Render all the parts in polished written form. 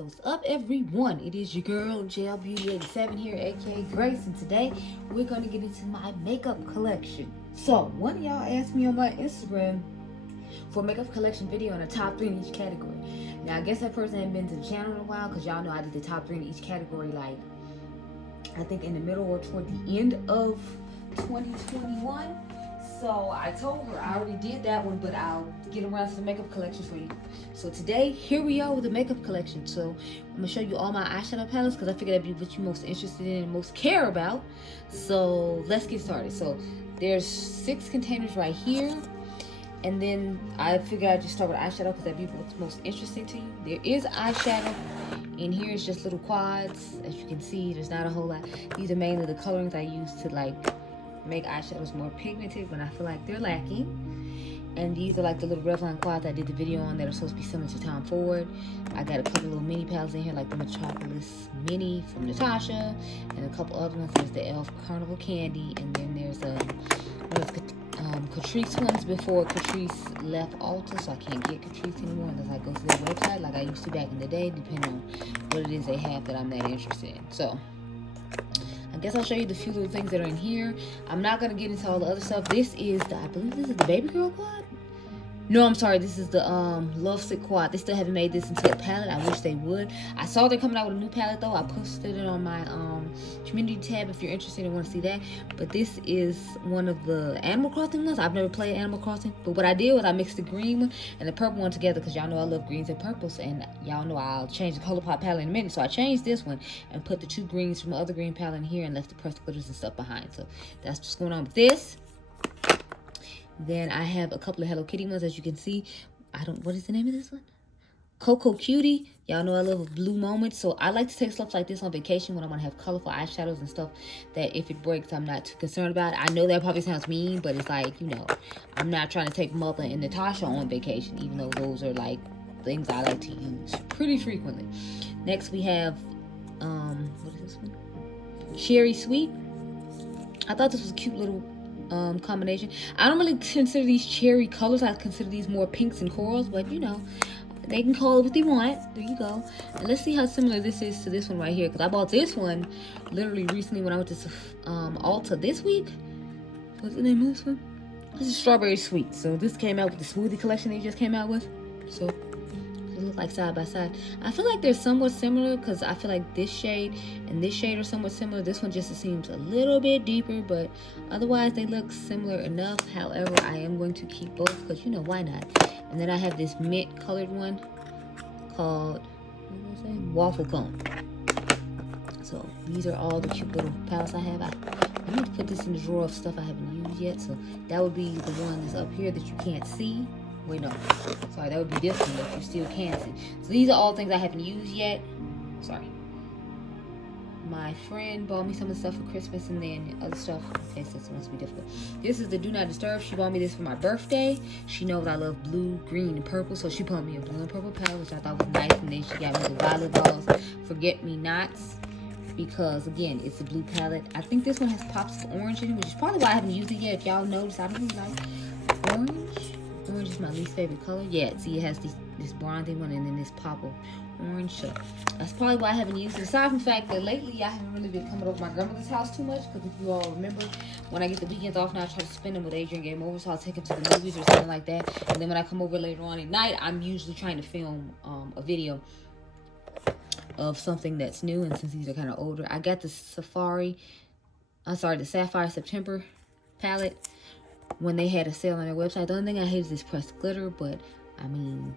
So what's up, everyone? It is your girl Gel Beauty 87 here, aka Grace, and today we're gonna get into my makeup collection. So one of y'all asked me on my Instagram for a makeup collection video on a top 3 in each category. Now I guess that person hadn't been to the channel in a while, because y'all know I did the top 3 in each category, like I think in the middle or toward the end of 2021. So I told her I already did that one, but I'll get around to the makeup collection for you. So today, here we are with the makeup collection. So I'm gonna show you all my eyeshadow palettes, because I figured that'd be what you're most interested in and most care about. So let's get started. So there's 6 containers right here. And then I figured I'd just start with eyeshadow, because that'd be what's most interesting to you. There is eyeshadow. In here is just little quads. As you can see, there's not a whole lot. These are mainly the colorings I use to like make eyeshadows more pigmented when I feel like they're lacking. And these are like the little Revlon quads I did the video on that are supposed to be similar to Tom Ford. I got a couple little mini palettes in here, like the Metropolis Mini from Natasha, and a couple other ones. There's the Elf Carnival Candy, and then there's Catrice ones before Catrice left Ulta, so I can't get Catrice anymore unless I go to their website like I used to back in the day, depending on what it is they have that I'm that interested in. So I guess I'll show you the few little things that are in here. I'm not going to get into all the other stuff. This is the, I believe this is the Baby Girl Quad? No, I'm sorry. This is the Lovesick Quad. They still haven't made this into a palette. I wish they would. I saw they're coming out with a new palette, though. I posted it on my community tab if you're interested and want to see that. But this is one of the Animal Crossing ones. I've never played Animal Crossing. But what I did was I mixed the green one and the purple one together, because y'all know I love greens and purples. And y'all know I'll change the ColourPop palette in a minute. So I changed this one and put the 2 greens from the other green palette in here and left the pressed glitters and stuff behind. So that's what's going on with this. Then I have a couple of Hello Kitty ones, as you can see. What is the name of this one? Cocoa Cutie. Y'all know I love a blue moment. So I like to take stuff like this on vacation when I want to have colorful eyeshadows and stuff that if it breaks, I'm not too concerned about it. I know that probably sounds mean, but it's like, you know, I'm not trying to take Mother and Natasha on vacation, even though those are like things I like to use pretty frequently. Next we have, what is this one? Cherry Sweet. I thought this was a cute little combination. I don't really consider these cherry colors. I consider these more pinks and corals, but you know, they can call it what they want. There you go. And let's see how similar this is to this one right here, because I bought this one literally recently when I went to Ulta this week. What's the name of this one? This is Strawberry Sweet. So this came out with the smoothie collection they just came out with. So they look like side by side. I feel like they're somewhat similar, because I feel like this shade and this shade are somewhat similar. This one just seems a little bit deeper, but otherwise they look similar enough. However, I am going to keep both, because you know, why not? And then I have this mint colored one called, what was it? Waffle Cone. So these are all the cute little palettes I have. I need to put this in the drawer of stuff I haven't used yet. So that would be the one that's up here that you can't see. Wait, no. Sorry, that would be this one that you still can see. So these are all things I haven't used yet. Sorry. My friend bought me some of the stuff for Christmas, and then other stuff. Okay, so this one's be difficult. This is the Do Not Disturb. She bought me this for my birthday. She knows I love blue, green, and purple, so she bought me a blue and purple palette, which I thought was nice. And then she got me the Violet Balls Forget Me Nots, because again, it's a blue palette. I think this one has pops of orange in it, which is probably why I haven't used it yet. If y'all notice, I don't really like orange. Orange is my least favorite color. Yeah, see, it has this bronzy one and then this pop of orange. So that's probably why I haven't used it. Aside from the fact that lately I haven't really been coming over to my grandmother's house too much, because if you all remember, when I get the weekends off now, I try to spend them with Adriangameover, so I'll take him to the movies or something like that. And then when I come over later on at night, I'm usually trying to film a video of something that's new. And since these are kind of older, I got the Sapphire September palette when they had a sale on their website. The only thing I hate is this pressed glitter, but I mean,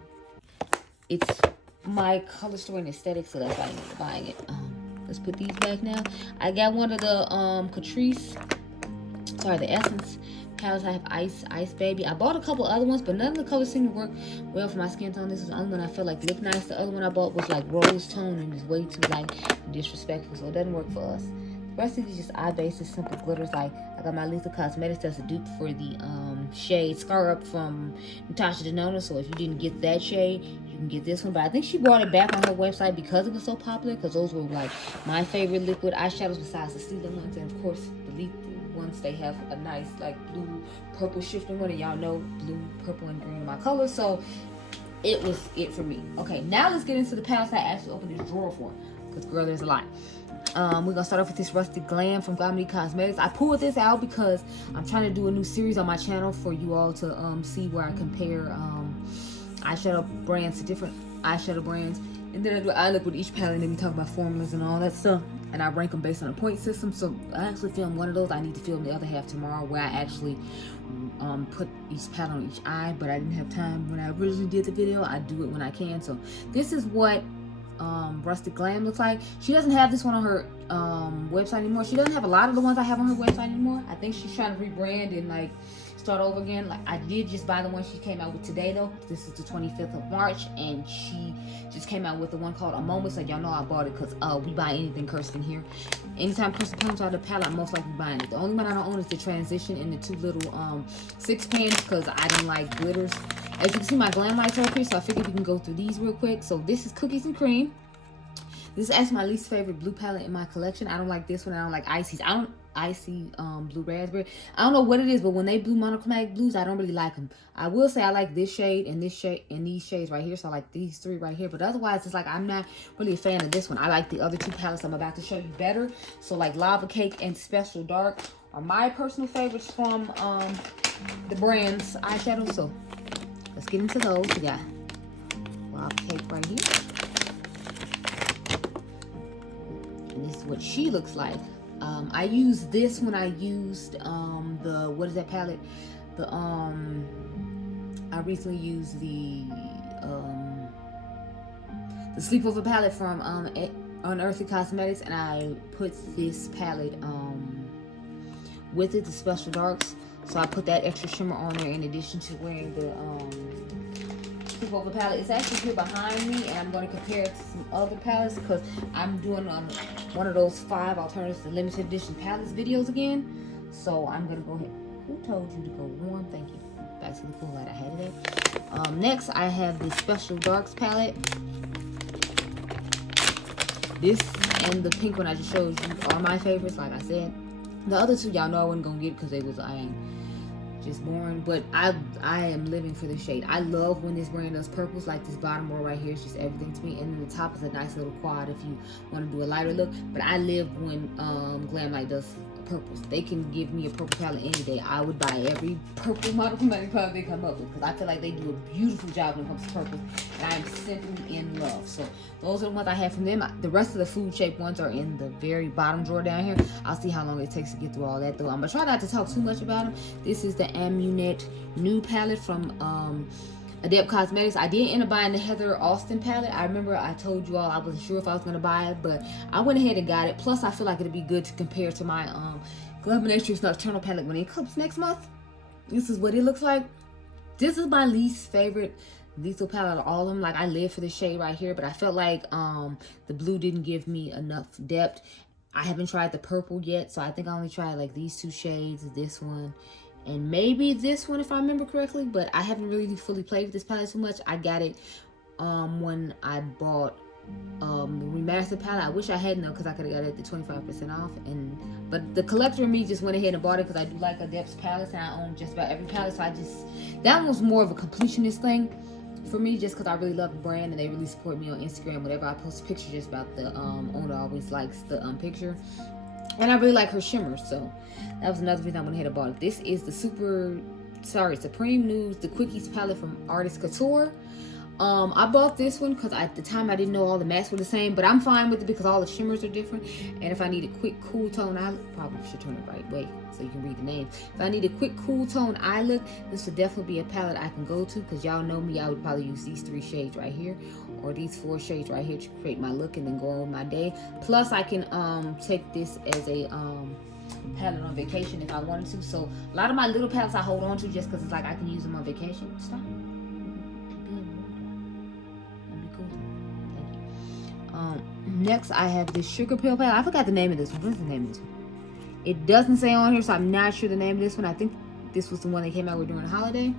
it's my color story and aesthetic, so that's why I'm buying it. Let's put these back now. I got one of the the Essence palettes. I have Ice Baby. I bought a couple other ones, but none of the colors seem to work well for my skin tone. This is the only one I feel like look nice. The other one I bought was like rose tone and is way too like disrespectful, so it doesn't work for us. The rest of these just eye bases, simple glitters. Like I got my Lethal Cosmetics that's a dupe for the shade Scar Up from Natasha Denona. So if you didn't get that shade, you can get this one. But I think she brought it back on her website because it was so popular, because those were like my favorite liquid eyeshadows besides the Stila ones. And of course the Lethal ones, they have a nice like blue purple shifting one, and y'all know blue, purple, and green are my colors. So it was it for me. Okay, now let's get into the palettes I actually opened this drawer for. Because, girl, there's a lot. We're going to start off with this Rustic Glam from Gemini Cosmetics. I pulled this out because I'm trying to do a new series on my channel for you all to see where I compare eyeshadow brands to different eyeshadow brands. And then I do an eye look with each palette, and then we talk about formulas and all that stuff. And I rank them based on a point system. So I actually filmed one of those. I need to film the other half tomorrow, where I actually put each palette on each eye. But I didn't have time when I originally did the video. I do it when I can. So this is what Rustic Glam looks like. She doesn't have this one on her website anymore. She doesn't have a lot of the ones I have on her website anymore. I think she's trying to rebrand and like start over again. Like, I did just buy the one she came out with today though. This is the 25th of March, and she just came out with the one called A Moment. So y'all know I bought it because we buy anything Kirsten here. Anytime Kirsten comes out of the palette, I'm most likely buying it. The only one I don't own is the Transition and the two little 6 pans, because I didn't like glitters. As you can see, my glam lights are up here, so I figured we can go through these real quick. So this is Cookies and Cream. This is actually my least favorite blue palette in my collection. I don't like this one. I don't like Icy's. I don't Icy blue raspberry. I don't know what it is, but when they blue monochromatic blues, I don't really like them. I will say I like this shade and this shade and these shades right here. So I like these three right here. But otherwise, it's like I'm not really a fan of this one. I like the other two palettes I'm about to show you better. So like Lava Cake and Special Dark are my personal favorites from the brand's eyeshadow. So let's get into those. We got Lava Cake right here. And this is what she looks like. I used this when I used the, what is that palette? The I recently used the Sleepover palette from Unearthly Cosmetics, and I put this palette with it, the Special Darks. So I put that extra shimmer on there in addition to wearing the Sleepover palette. It's actually here behind me, and I'm going to compare it to some other palettes because I'm doing one of those 5 alternatives to limited edition palettes videos again. So I'm going to go ahead. Who told you to go warm? Thank you. Back to the full light. I had it there. Next, I have the Special Darks palette. This and the pink one I just showed you are my favorites, like I said. The other two, y'all know I wasn't going to get because they was just boring, but I am living for this shade. I love when this brand does purples, like this bottom row right here is just everything to me, and then the top is a nice little quad if you want to do a lighter look. But I live when Glamlight does purples. They can give me a purple palette any day. I would buy every purple monochromatic palette they come up with because I feel like they do a beautiful job when it comes to purple, and I am simply in love. So those are the ones I have from them. The rest of the food shaped ones are in the very bottom drawer down here. I'll see how long it takes to get through all that though. I'm gonna try not to talk too much about them. This is the Amunet new palette from Adept Cosmetics. I did end up buying the Heather Austin palette. I remember I told you all I wasn't sure if I was going to buy it, but I went ahead and got it. Plus, I feel like it'd be good to compare to my Glamnatrix Nocturnal palette when it comes next month. This is what it looks like. This is my least favorite lethal palette of all of them. Like, I live for this shade right here, but I felt like the blue didn't give me enough depth. I haven't tried the purple yet, so I think I only tried like these two shades, this one, and maybe this one if I remember correctly, but I haven't really fully played with this palette too much. I got it when I bought the remastered palette. I wish I hadn't though, because I could have got it at the 25% off. But the collector in me just went ahead and bought it because I do like Adept's palettes, and I own just about every palette. So that one was more of a completionist thing for me, just because I really love the brand and they really support me on Instagram. Whenever I post a picture, just about the owner always likes the picture. And I really like her shimmer, so that was another reason I went ahead and bought it. This is the Supreme News, the Quickies palette from Artist Couture. I bought this one because at the time I didn't know all the mattes were the same, but I'm fine with it because all the shimmers are different. And if I need a quick cool tone eye look, probably should turn it right way so you can read the name. If I need a quick cool tone eye look, this would definitely be a palette I can go to, because y'all know me, I would probably use these 3 shades right here or these 4 shades right here to create my look and then go on my day. Plus I can take this as a palette on vacation if I wanted to. So a lot of my little palettes I hold on to just because it's like I can use them on vacation. Stop. Next I have this Sugar Pill palette. I forgot the name of this one. What's the name of this one? It doesn't say on here, so I'm not sure the name of this one. I think this was the one that came out with during the holiday.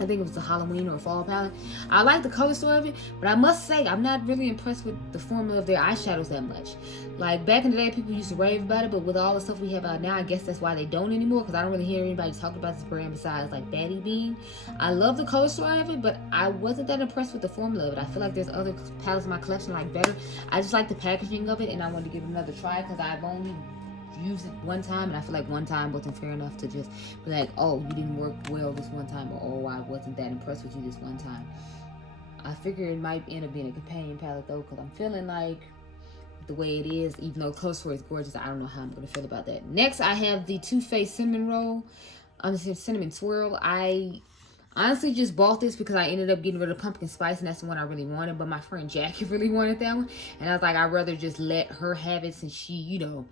I think it was a Halloween or a fall palette. I like the color story of it, but I must say I'm not really impressed with the formula of their eyeshadows that much. Like back in the day, people used to rave about it, but with all the stuff we have out now, I guess that's why they don't anymore, because I don't really hear anybody talking about this brand besides like Baddie Bean. I love the color story of it, but I wasn't that impressed with the formula of it. I feel like there's other palettes in my collection I like better. I just like the packaging of it, and I wanted to give it another try because I've only used it one time, and I feel like one time wasn't fair enough to just be like, oh, you didn't work well this one time, or oh, I wasn't that impressed with you this one time. I figure it might end up being a companion palette though, because I'm feeling like the way it is, even though color story is gorgeous, I don't know how I'm going to feel about that. Next, I have the Too Faced Cinnamon Roll. Cinnamon Swirl. I honestly just bought this because I ended up getting rid of pumpkin spice, and that's the one I really wanted, but my friend Jackie really wanted that one, and I was like, I'd rather just let her have it since she, you know,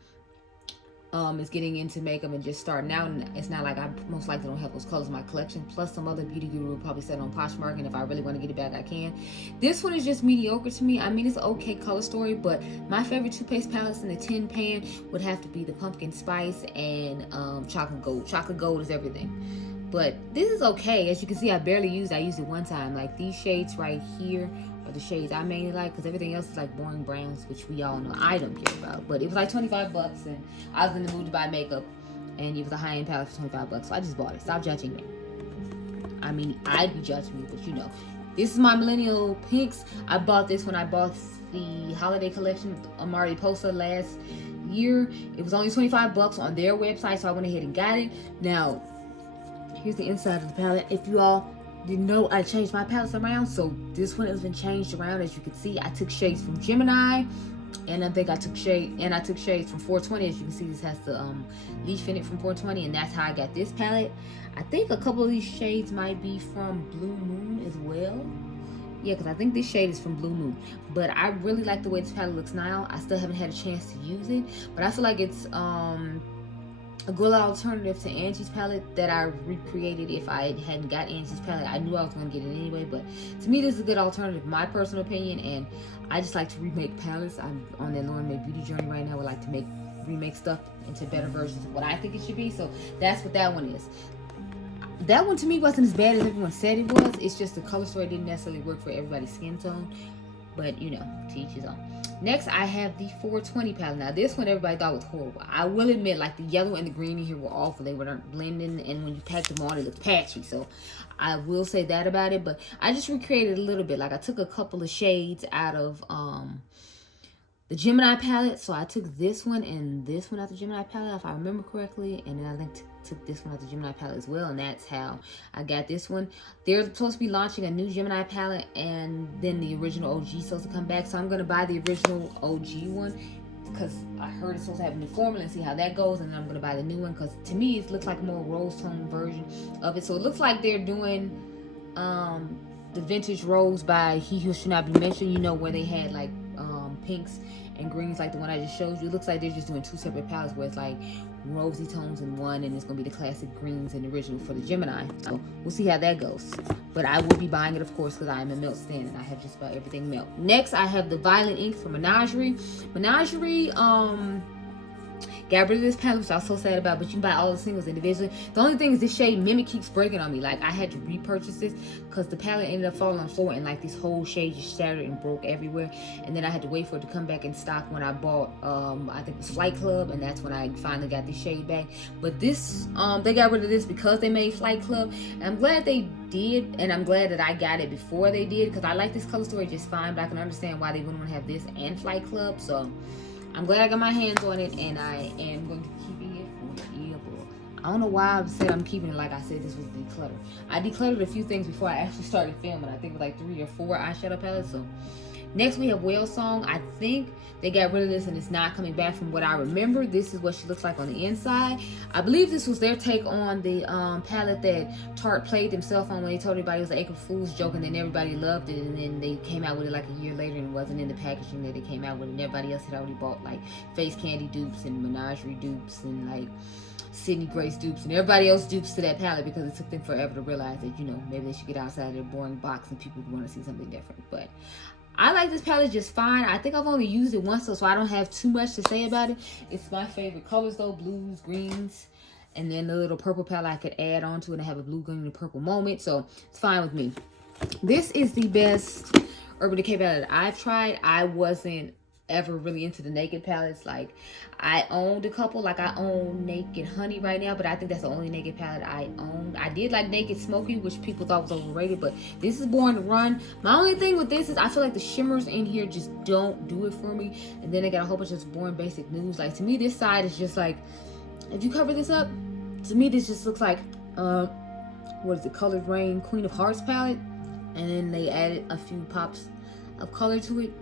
is getting into makeup and just starting out, and it's not like I most likely don't have those colors in my collection. Plus some other beauty guru will probably set on Poshmark, and if I really want to get it back, I can. This one is just mediocre to me. I mean, it's okay color story, but my favorite toothpaste palettes in the tin pan would have to be the pumpkin spice and chocolate gold. Chocolate gold is everything. But this is okay. As you can see, I barely used it. I used it one time. Like these shades right here are the shades I mainly like, because everything else is like boring browns, which we all know I don't care about. But it was like 25 bucks, and I was in the mood to buy makeup, and it was a high-end palette for 25 bucks, so I just bought it. Stop judging me. I mean, I'd be judging me, but you know. This is my Millennial Pinks. I bought this when I bought the holiday collection with Amari Posa last year. It was only 25 bucks on their website, so I went ahead and got it. Now, here's the inside of the palette. If you all didn't know, I changed my palettes around, so this one has been changed around. As you can see, I took shades from Gemini, and I think I took shades from 420. As you can see, this has the leaf in it from 420, and that's how I got this palette. I think a couple of these shades might be from Blue Moon as well. Yeah, because I think this shade is from Blue Moon. But I really like the way this palette looks now. I still haven't had a chance to use it, but I feel like it's a good alternative to Angie's palette that I recreated. If I hadn't got Angie's palette, I knew I was going to get it anyway, but to me this is a good alternative, my personal opinion. And I just like to remake palettes. I'm on that UOMA Beauty journey right now. I like to remake stuff into better versions of what I think it should be, so that's what that one is. That one to me wasn't as bad as everyone said it was. It's just the color story didn't necessarily work for everybody's skin tone, but you know, to each his own. Next, I have the 420 palette. Now, this one everybody thought was horrible. I will admit, like, the yellow and the green in here were awful. They weren't blending, and when you packed them on, it looked patchy. So, I will say that about it. But I just recreated a little bit. Like, I took a couple of shades out of the Gemini palette. So, I took this one and this one out the Gemini palette, if I remember correctly. And then I think took this one out the Gemini palette as well, and that's how I got this one. They're supposed to be launching a new Gemini palette, and then the original OG is supposed to come back, so I'm going to buy the original OG one because I heard it's supposed to have a new formula and see how that goes, and then I'm going to buy the new one because to me it looks like a more rose tone version of it. So it looks like they're doing the vintage rose by He Who Should Not Be Mentioned, you know, where they had like pinks and greens like the one I just showed you. It looks like they're just doing two separate palettes where it's like rosy tones in one, and it's gonna be the classic greens in the original for the Gemini. So we'll see how that goes, but I will be buying it, of course, because I am a melt stand and I have just about everything melt. Next, I have the Violet Ink from Menagerie. Got rid of this palette, which I was so sad about, but you can buy all the singles individually. The only thing is this shade Mimic keeps breaking on me. Like, I had to repurchase this because the palette ended up falling on the floor, and like this whole shade just shattered and broke everywhere. And then I had to wait for it to come back in stock when I bought, I think it was Flight Club, and that's when I finally got this shade back. But this, they got rid of this because they made Flight Club, and I'm glad they did, and I'm glad that I got it before they did, because I like this color story just fine, but I can understand why they wouldn't want to have this and Flight Club. So I'm glad I got my hands on it, and I am going to be keeping it forever. I don't know why I said I'm keeping it like I said this was decluttered. I decluttered a few things before I actually started filming. I think it was like 3 or 4 eyeshadow palettes. So next we have Whale Song. I think they got rid of this and it's not coming back from what I remember. This is what she looks like on the inside. I believe this was their take on the palette that Tarte played themselves on when they told everybody it was an April Fool's joke, and then everybody loved it, and then they came out with it like a year later and it wasn't in the packaging that they came out with, and everybody else had already bought like Face Candy dupes and Menagerie dupes and like Sydney Grace dupes and everybody else dupes to that palette, because it took them forever to realize that, you know, maybe they should get outside of their boring box and people want to see something different. But I like this palette just fine. I think I've only used it once, so I don't have too much to say about it. It's my favorite colors though, blues, greens, And then the little purple palette I could add on to it and have a blue, green, and purple moment. So it's fine with me. This is the best Urban Decay palette I've tried. I wasn't ever really into the Naked palettes. Like, I owned a couple. Like, I own Naked Honey right now, but I think that's the only Naked palette I owned. I did like Naked Smoky, which people thought was overrated, but this is Born to Run. My only thing with this is I feel like the shimmers in here just don't do it for me. And then they got a whole bunch of Born Basic Nudes. Like, to me, this side is just like, if you cover this up, to me, this just looks like, what is it, Colored Rain Queen of Hearts palette. And then they added a few pops of color to it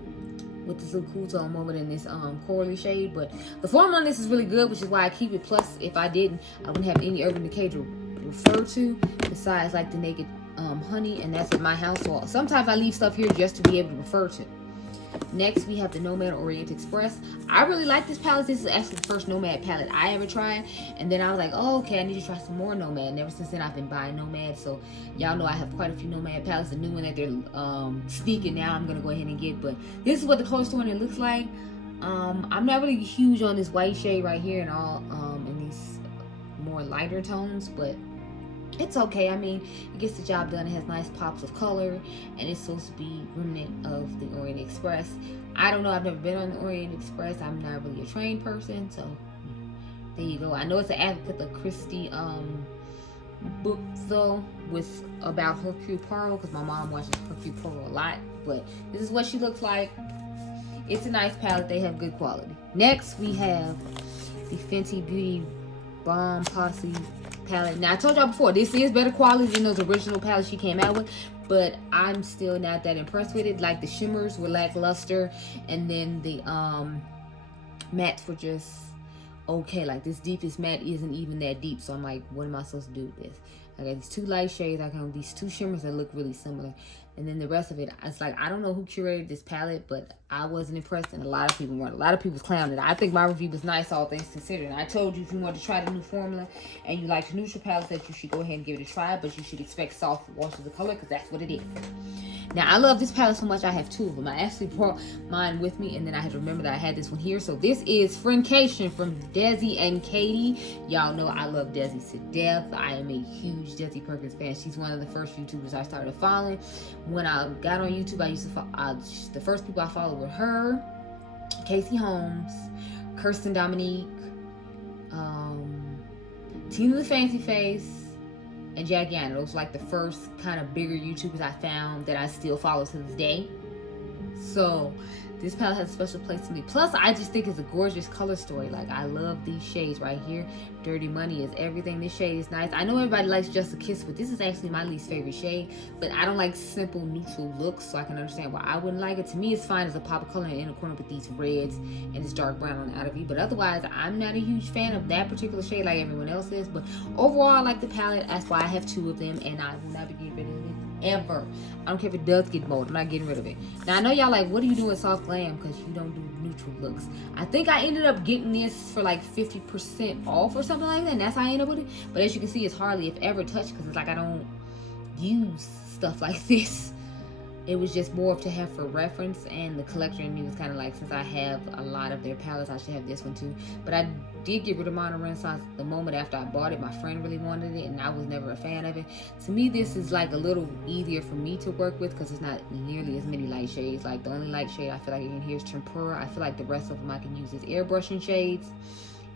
with this little cool tone moment in this corally shade. But the formula on this is really good, which is why I keep it. Plus, if I didn't, I wouldn't have any Urban Decay to refer to besides like the Naked Honey, and that's at my house. So sometimes I leave stuff here just to be able to refer to. Next, we have the Nomad Orient Express. I really like this palette. This is actually the first Nomad palette I ever tried. And then I was like, oh, okay, I need to try some more Nomad. And ever since then, I've been buying Nomad. So y'all know I have quite a few Nomad palettes. The new one that they're sneaking now, I'm going to go ahead and get. But this is what the color story looks like. I'm not really huge on this white shade right here and all in these more lighter tones. But it's okay. I mean, it gets the job done. It has nice pops of color, and it's supposed to be remnant of the Orient Express. I don't know. I've never been on the Orient Express. I'm not really a trained person, so there you go. I know it's an Agatha Christie book though, with about Hercule Poirot, because my mom watches Hercule Poirot a lot. But this is what she looks like. It's a nice palette. They have good quality. Next, we have the Fenty Beauty Bomb Posse palette. Now, I told y'all before, this is better quality than those original palettes she came out with, but I'm still not that impressed with it. Like, the shimmers were lackluster, and then the mattes were just okay. Like, this deepest matte isn't even that deep, so I'm like, what am I supposed to do with this? I got these two light shades. I got these two shimmers that look really similar, and then the rest of it, it's like, I don't know who curated this palette, but I wasn't impressed, and a lot of people weren't. A lot of people's clowning it. I think my review was nice, all things considered. And I told you, if you want to try the new formula and you like neutral palettes, that you should go ahead and give it a try, but you should expect soft washes of color, because that's what it is. Now, I love this palette so much, I have two of them. I actually brought mine with me, and then I had to remember that I had this one here. So this is Friendcation from Desi and Katie. Y'all know I love Desi to death. I am a huge Desi Perkins fan. She's one of the first YouTubers I started following. When I got on YouTube, I used to follow, the first people I followed were her, Casey Holmes, Kirsten Dominique, Tina the Fancy Face, and Jack Yanna. Those were like the first kind of bigger YouTubers I found that I still follow to this day. So this palette has a special place to me. Plus, I just think it's a gorgeous color story. Like, I love these shades right here. Dirty Money is everything. This shade is nice. I know everybody likes Just a Kiss, but this is actually my least favorite shade. But I don't like simple neutral looks, so I can understand why I wouldn't like it. To me, it's fine as a pop of color in the corner with these reds and this dark brown on the outer V. But otherwise, I'm not a huge fan of that particular shade like everyone else is. But overall, I like the palette. That's why I have two of them, and I will not be getting rid of it ever. I don't care if it does get mold. I'm not getting rid of it. Now, I know y'all like, what do you do with Soft Glam? Because you don't do neutral looks. I think I ended up getting this for like 50% off or something like that, and that's how I ended up with it. But as you can see, it's hardly, if ever, touched, because it's like I don't use stuff like this. It was just more to have for reference, and the collector in me was kind of like, since I have a lot of their palettes, I should have this one too. But I did get rid of Mono Renaissance the moment after I bought it. My friend really wanted it, and I was never a fan of it. To me, this is like a little easier for me to work with, because it's not nearly as many light shades. Like, the only light shade I feel like in here is Tempura. I feel like the rest of them I can use as airbrushing shades.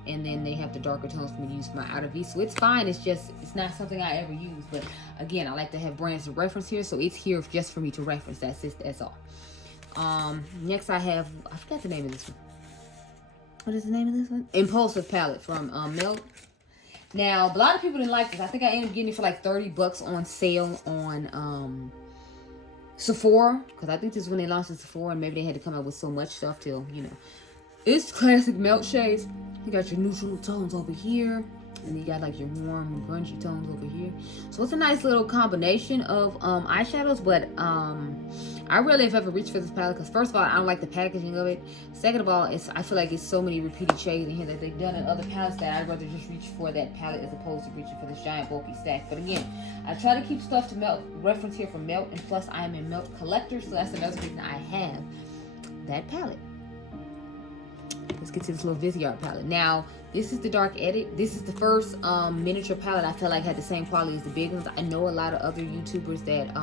And then they have the darker tones for me to use my outer V. So it's fine. It's just, it's not something I ever use. But again, I like to have brands to reference here. So it's here just for me to reference. That's it. That's all. Next I have, I forgot the name of this one. What is the name of this one? Impulsive Palette from Melt. Now, a lot of people didn't like this. I think I ended up getting it for like 30 bucks on sale on Sephora. Because I think this is when they launched the Sephora. And maybe they had to come out with so much stuff till, you know. It's classic Melt shades. You got your neutral tones over here, and you got like your warm grungy tones over here. So it's a nice little combination of eyeshadows. But I rarely have ever reached for this palette, because first of all, I don't like the packaging of it. Second of all, I feel like it's so many repeated shades in here that they've done in other palettes that I'd rather just reach for that palette as opposed to reaching for this giant bulky stack. But again, I try to keep stuff to Melt reference here from Melt, and plus I'm a Melt collector, so that's another reason I have that palette. Let's get to this little Viseart palette. Now, This is the Dark Edit. This is the first miniature palette I felt like had the same quality as the big ones. I know a lot of other YouTubers that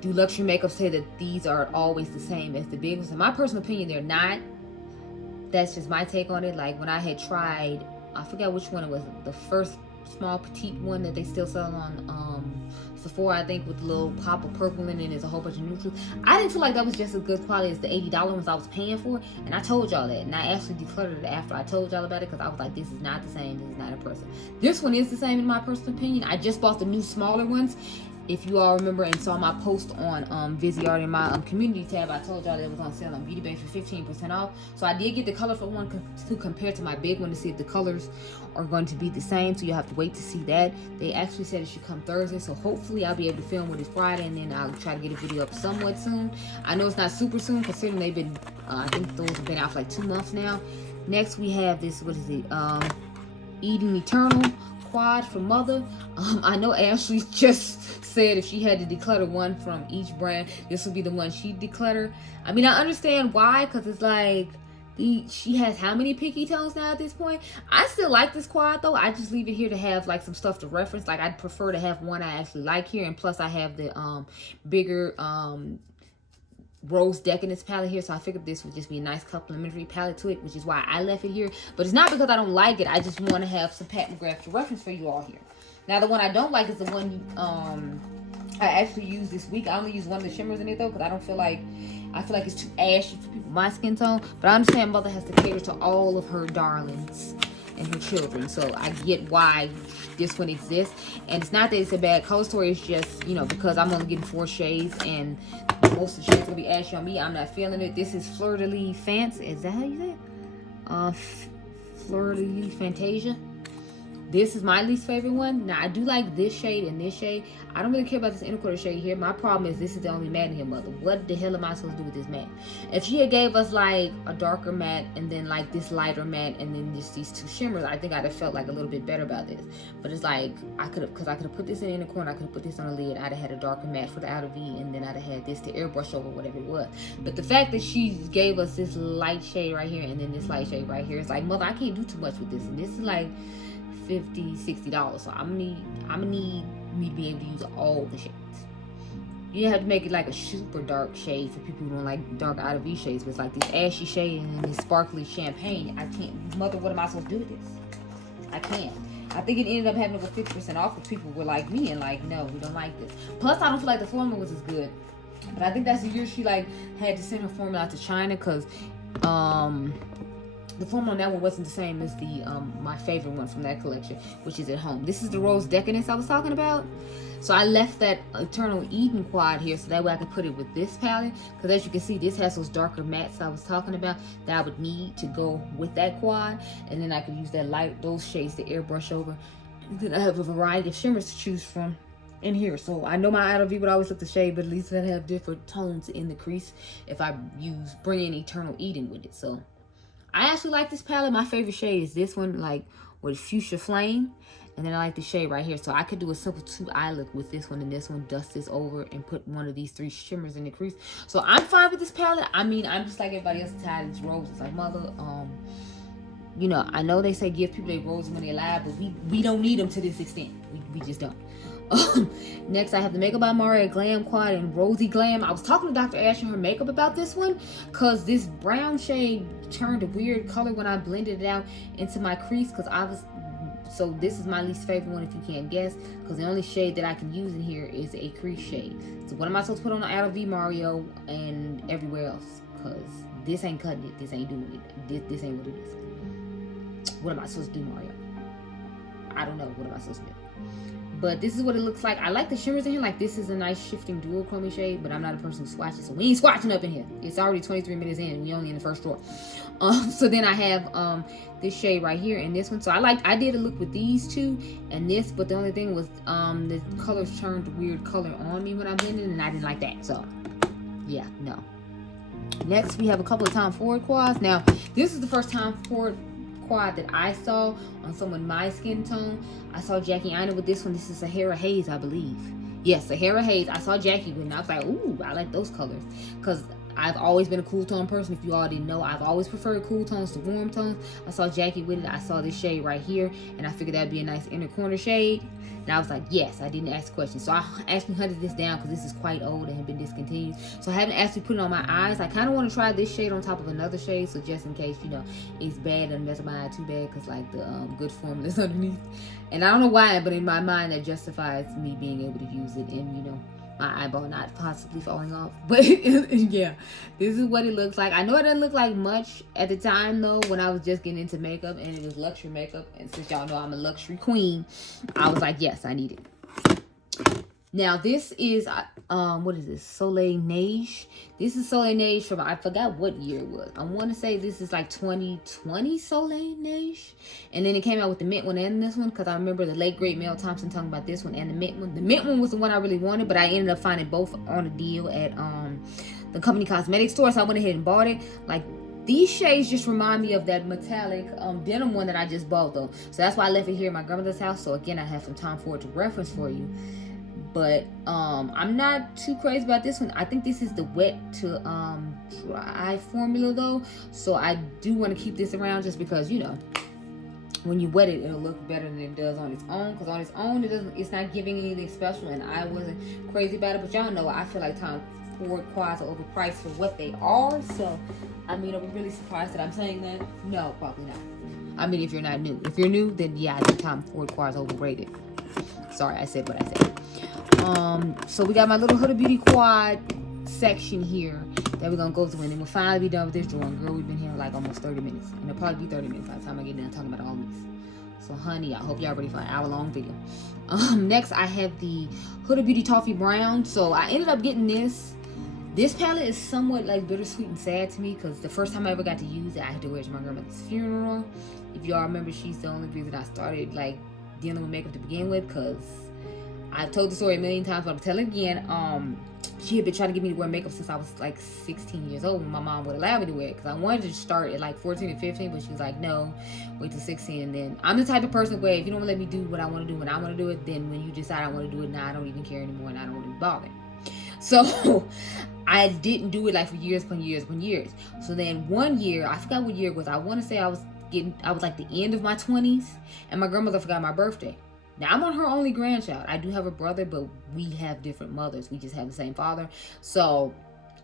do luxury makeup say that these are always the same as the big ones. In my personal opinion, they're not. That's just my take on it. Like when I had tried, I forgot which one it was, the first small petite one that they still sell on Sephora, I think, with a little pop of purple in it, and there's a whole bunch of neutrals. I didn't feel like that was just as good quality as the $80 ones I was paying for, and I told y'all that, and I actually decluttered it after I told y'all about it, because I was like, this is not the same, this is not impressive. This one is the same in my personal opinion. I just bought the new smaller ones. If you all remember and saw my post on Viziart in my community tab, I told y'all that it was on sale on Beauty Bay for 15% off. So I did get the colorful one to compare to my big one to see if the colors are going to be the same. So you have to wait to see that. They actually said it should come Thursday. So hopefully I'll be able to film with it Friday, and then I'll try to get a video up somewhat soon. I know it's not super soon considering they've been, I think those have been out for like 2 months now. Next we have this, what is it? Eden Eternal Quad from Mother. I know Ashley just said if she had to declutter one from each brand, this would be the one she'd declutter. I mean, I understand why, because it's like she has how many pinky tones now at this point? I still like this quad though. I just leave it here to have like some stuff to reference. Like I'd prefer to have one I actually like here, and plus I have the bigger Rose Decadence palette here, so I figured this would just be a nice complementary palette to it, which is why I left it here. But it's not because I don't like it, I just want to have some Pat McGrath to reference for you all here. Now the one I don't like is the one I actually used this week. I only use one of the shimmers in it though, because I feel like it's too ashy for people my skin tone. But I understand Mother has to cater to all of her darlings and her children, so I get why this one exists. And it's not that it's a bad color story, it's just, you know, because I'm only getting 4 shades and most of the shades gonna be ashy on me, I'm not feeling it. This is Fleur de Lis Fancy, is that how you say it? Fleur de Lis Fantasia. This is my least favorite one. Now I do like this shade and this shade. I don't really care about this inner quarter shade here. My problem is this is the only matte in here, Mother. What the hell am I supposed to do with this matte? If she had gave us like a darker matte and then like this lighter matte and then just these 2 shimmers, I think I'd have felt like a little bit better about this. But it's like I could have put this in the inner corner, I could have put this on the lid, I'd have had a darker matte for the outer V, and then I'd have had this to airbrush over whatever it was. But the fact that she gave us this light shade right here and then this light shade right here, it's like, Mother, I can't do too much with this. And this is like $50-$60, so I'm gonna need me to be able to use all the shades. You have to make it like a super dark shade for people who don't like dark outer V shades, but it's like this ashy shade and this sparkly champagne. I can't, Mother, what am I supposed to do with this? I can't. I think it ended up having over 50% off because people were like me and like, no, we don't like this. Plus, I don't feel like the formula was as good. But I think that's the year she like had to send her formula out to China, because the formula on that one wasn't the same as the my favorite one from that collection, which is at home. This is the Rose Decadence I was talking about. So I left that Eternal Eden Quad here so that way I could put it with this palette, because as you can see, this has those darker mattes I was talking about that I would need to go with that quad, and then I could use that light, those shades to airbrush over. And then I have a variety of shimmers to choose from in here. So I know my outer V would always look the shade, but at least I have different tones in the crease if I bring in Eternal Eden with it. So I actually like this palette. My favorite shade is this one, like with Fuchsia Flame. And then I like the shade right here. So I could do a simple 2-eye look with this one and this one, dust this over, and put one of these 3 shimmers in the crease. So I'm fine with this palette. I mean, I'm just like everybody else tired of these roses. Like, Mother, you know, I know they say give people their roses when they're alive, but we don't need them to this extent. We just don't. Next, I have the Makeup by Maria Glam Quad and Rosy Glam. I was talking to Dr. Ash and her makeup about this one, because this brown shade turned a weird color when I blended it out into my crease, so this is my least favorite one if you can't guess, because the only shade that I can use in here is a crease shade. So what am I supposed to put on the outer V, Mario, and everywhere else? Because this ain't cutting it, this ain't doing it, this ain't what it is. What am I supposed to do, Mario? I don't know, what am I supposed to do? But this is what it looks like. I like the shimmers in here. Like, this is a nice shifting dual chromey shade, but I'm not a person who swatches, so we ain't swatching up in here. It's already 23 minutes in, and we only in the first drawer. So then I have this shade right here and this one. So I did a look with these 2 and this, but the only thing was the colors turned a weird color on me when I blended, and I didn't like that. So yeah, no. Next, we have a couple of Tom Ford quads. Now, this is the first Tom Ford quad that I saw on someone my skin tone. I saw Jackie Aina with this one. This is Sahara Haze, I believe. Yes, Sahara Haze. I saw Jackie with it, and I was like, ooh, I like those colors. Because I've always been a cool tone person. If you all didn't know, I've always preferred cool tones to warm tones. I saw Jackie with it. I saw this shade right here, and I figured that'd be a nice inner corner shade. And I was like, yes. I didn't ask questions. So I actually hunted this down because this is quite old and had been discontinued. So I haven't actually put it on my eyes. I kind of want to try this shade on top of another shade. So just in case, you know, it's bad and mess up my eye too bad, because like the good formula is underneath. And I don't know why, but in my mind that justifies me being able to use it, and you know, my eyeball not possibly falling off. But yeah, this is what it looks like. I know it doesn't look like much at the time though, when I was just getting into makeup and it was luxury makeup, and since y'all know I'm a luxury queen, I was like, yes, I need it. Now this is what is this, Soleil Neige. This is Soleil Neige from, I forgot what year it was. I want to say this is like 2020 Soleil Neige, and then it came out with the mint one and this one, because I remember the late great Mel Thompson talking about this one and the mint one. The mint one was the one I really wanted, but I ended up finding both on a deal at the company cosmetic store, so I went ahead and bought it. Like, these shades just remind me of that metallic denim one that I just bought though, so that's why I left it here at my grandmother's house. So again, I have some time for it to reference for you. But I'm not too crazy about this one. I think this is the wet to dry formula though, so I do want to keep this around just because, you know, when you wet it, it'll look better than it does on its own, because on its own it's not giving anything special, and I wasn't crazy about it. But y'all know I feel like Tom Ford quads are overpriced for what they are. So I mean, are we really surprised that I'm saying that? No, probably not. I mean, if you're not new. If you're new, then yeah, I think Tom Ford quads are overrated. Sorry, I said what I said. So we got my little Huda Beauty quad section here that we're gonna go through, and then we'll finally be done with this drawing. Girl, we've been here like almost 30 minutes, and it'll probably be 30 minutes by the time I get done talking about all this. So honey, I hope y'all ready for an hour-long video. Next I have the Huda Beauty Toffee Brown. So I ended up getting this. This palette is somewhat like bittersweet and sad to me, because the first time I ever got to use it, I had to wear it to my grandmother's funeral. If y'all remember, she's the only reason I started like dealing with makeup to begin with, because I've told the story a million times, but I'm telling it again. She had been trying to get me to wear makeup since I was like 16 years old, when my mom would allow me to wear it, because I wanted to start at like 14 and 15, but she was like, no, wait till 16. And then I'm the type of person where if you don't let me do what I want to do when I want to do it, then when you decide I want to do it, now I don't even care anymore, and I don't want to be bothered. So I didn't do it like for years upon years upon years. So then one year, I forgot what year it was, I want to say I was like the end of my 20s, and my grandmother forgot my birthday. Now, I'm on her only grandchild. I do have a brother, but we have different mothers. We just have the same father. So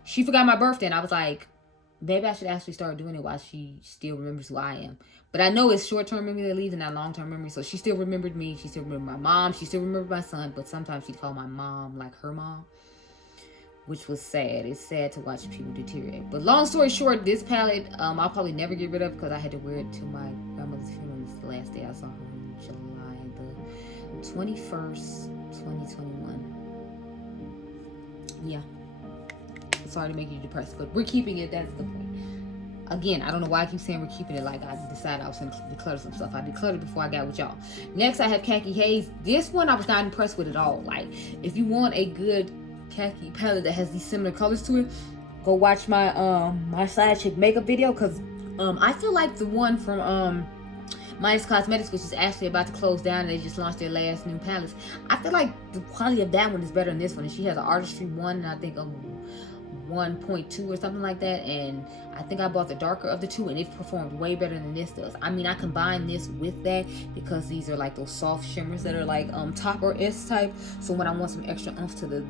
she forgot my birthday, and I was like, maybe I should actually start doing it while she still remembers who I am. But I know it's short-term memory that leaves and not long-term memory. So she still remembered me. She still remembered my mom. She still remembered my son. But sometimes she'd call my mom like her mom, which was sad. It's sad to watch people deteriorate. But long story short, this palette, I'll probably never get rid of, because I had to wear it to my grandmother's funeral. This is the last day I saw her, in July 21st, 2021. Yeah. Sorry to make you depressed, but we're keeping it. That's the point. Again, I don't know why I keep saying we're keeping it. Like, I decided I was going to declutter some stuff. I decluttered before I got with y'all. Next, I have Khaki Haze. This one I was not impressed with at all. Like, if you want a good khaki palette that has these similar colors to it, go watch my my side chick makeup video, because I feel like the one from Mine's Cosmetics, which is actually about to close down, and they just launched their last new palettes, I feel like the quality of that one is better than this one. And she has an artistry 1, and I think a 1.2 or something like that, and I think I bought the darker of the two, and it performed way better than this does. I mean, I combine this with that because these are like those soft shimmers that are like top or S type. So when I want some extra oomph to the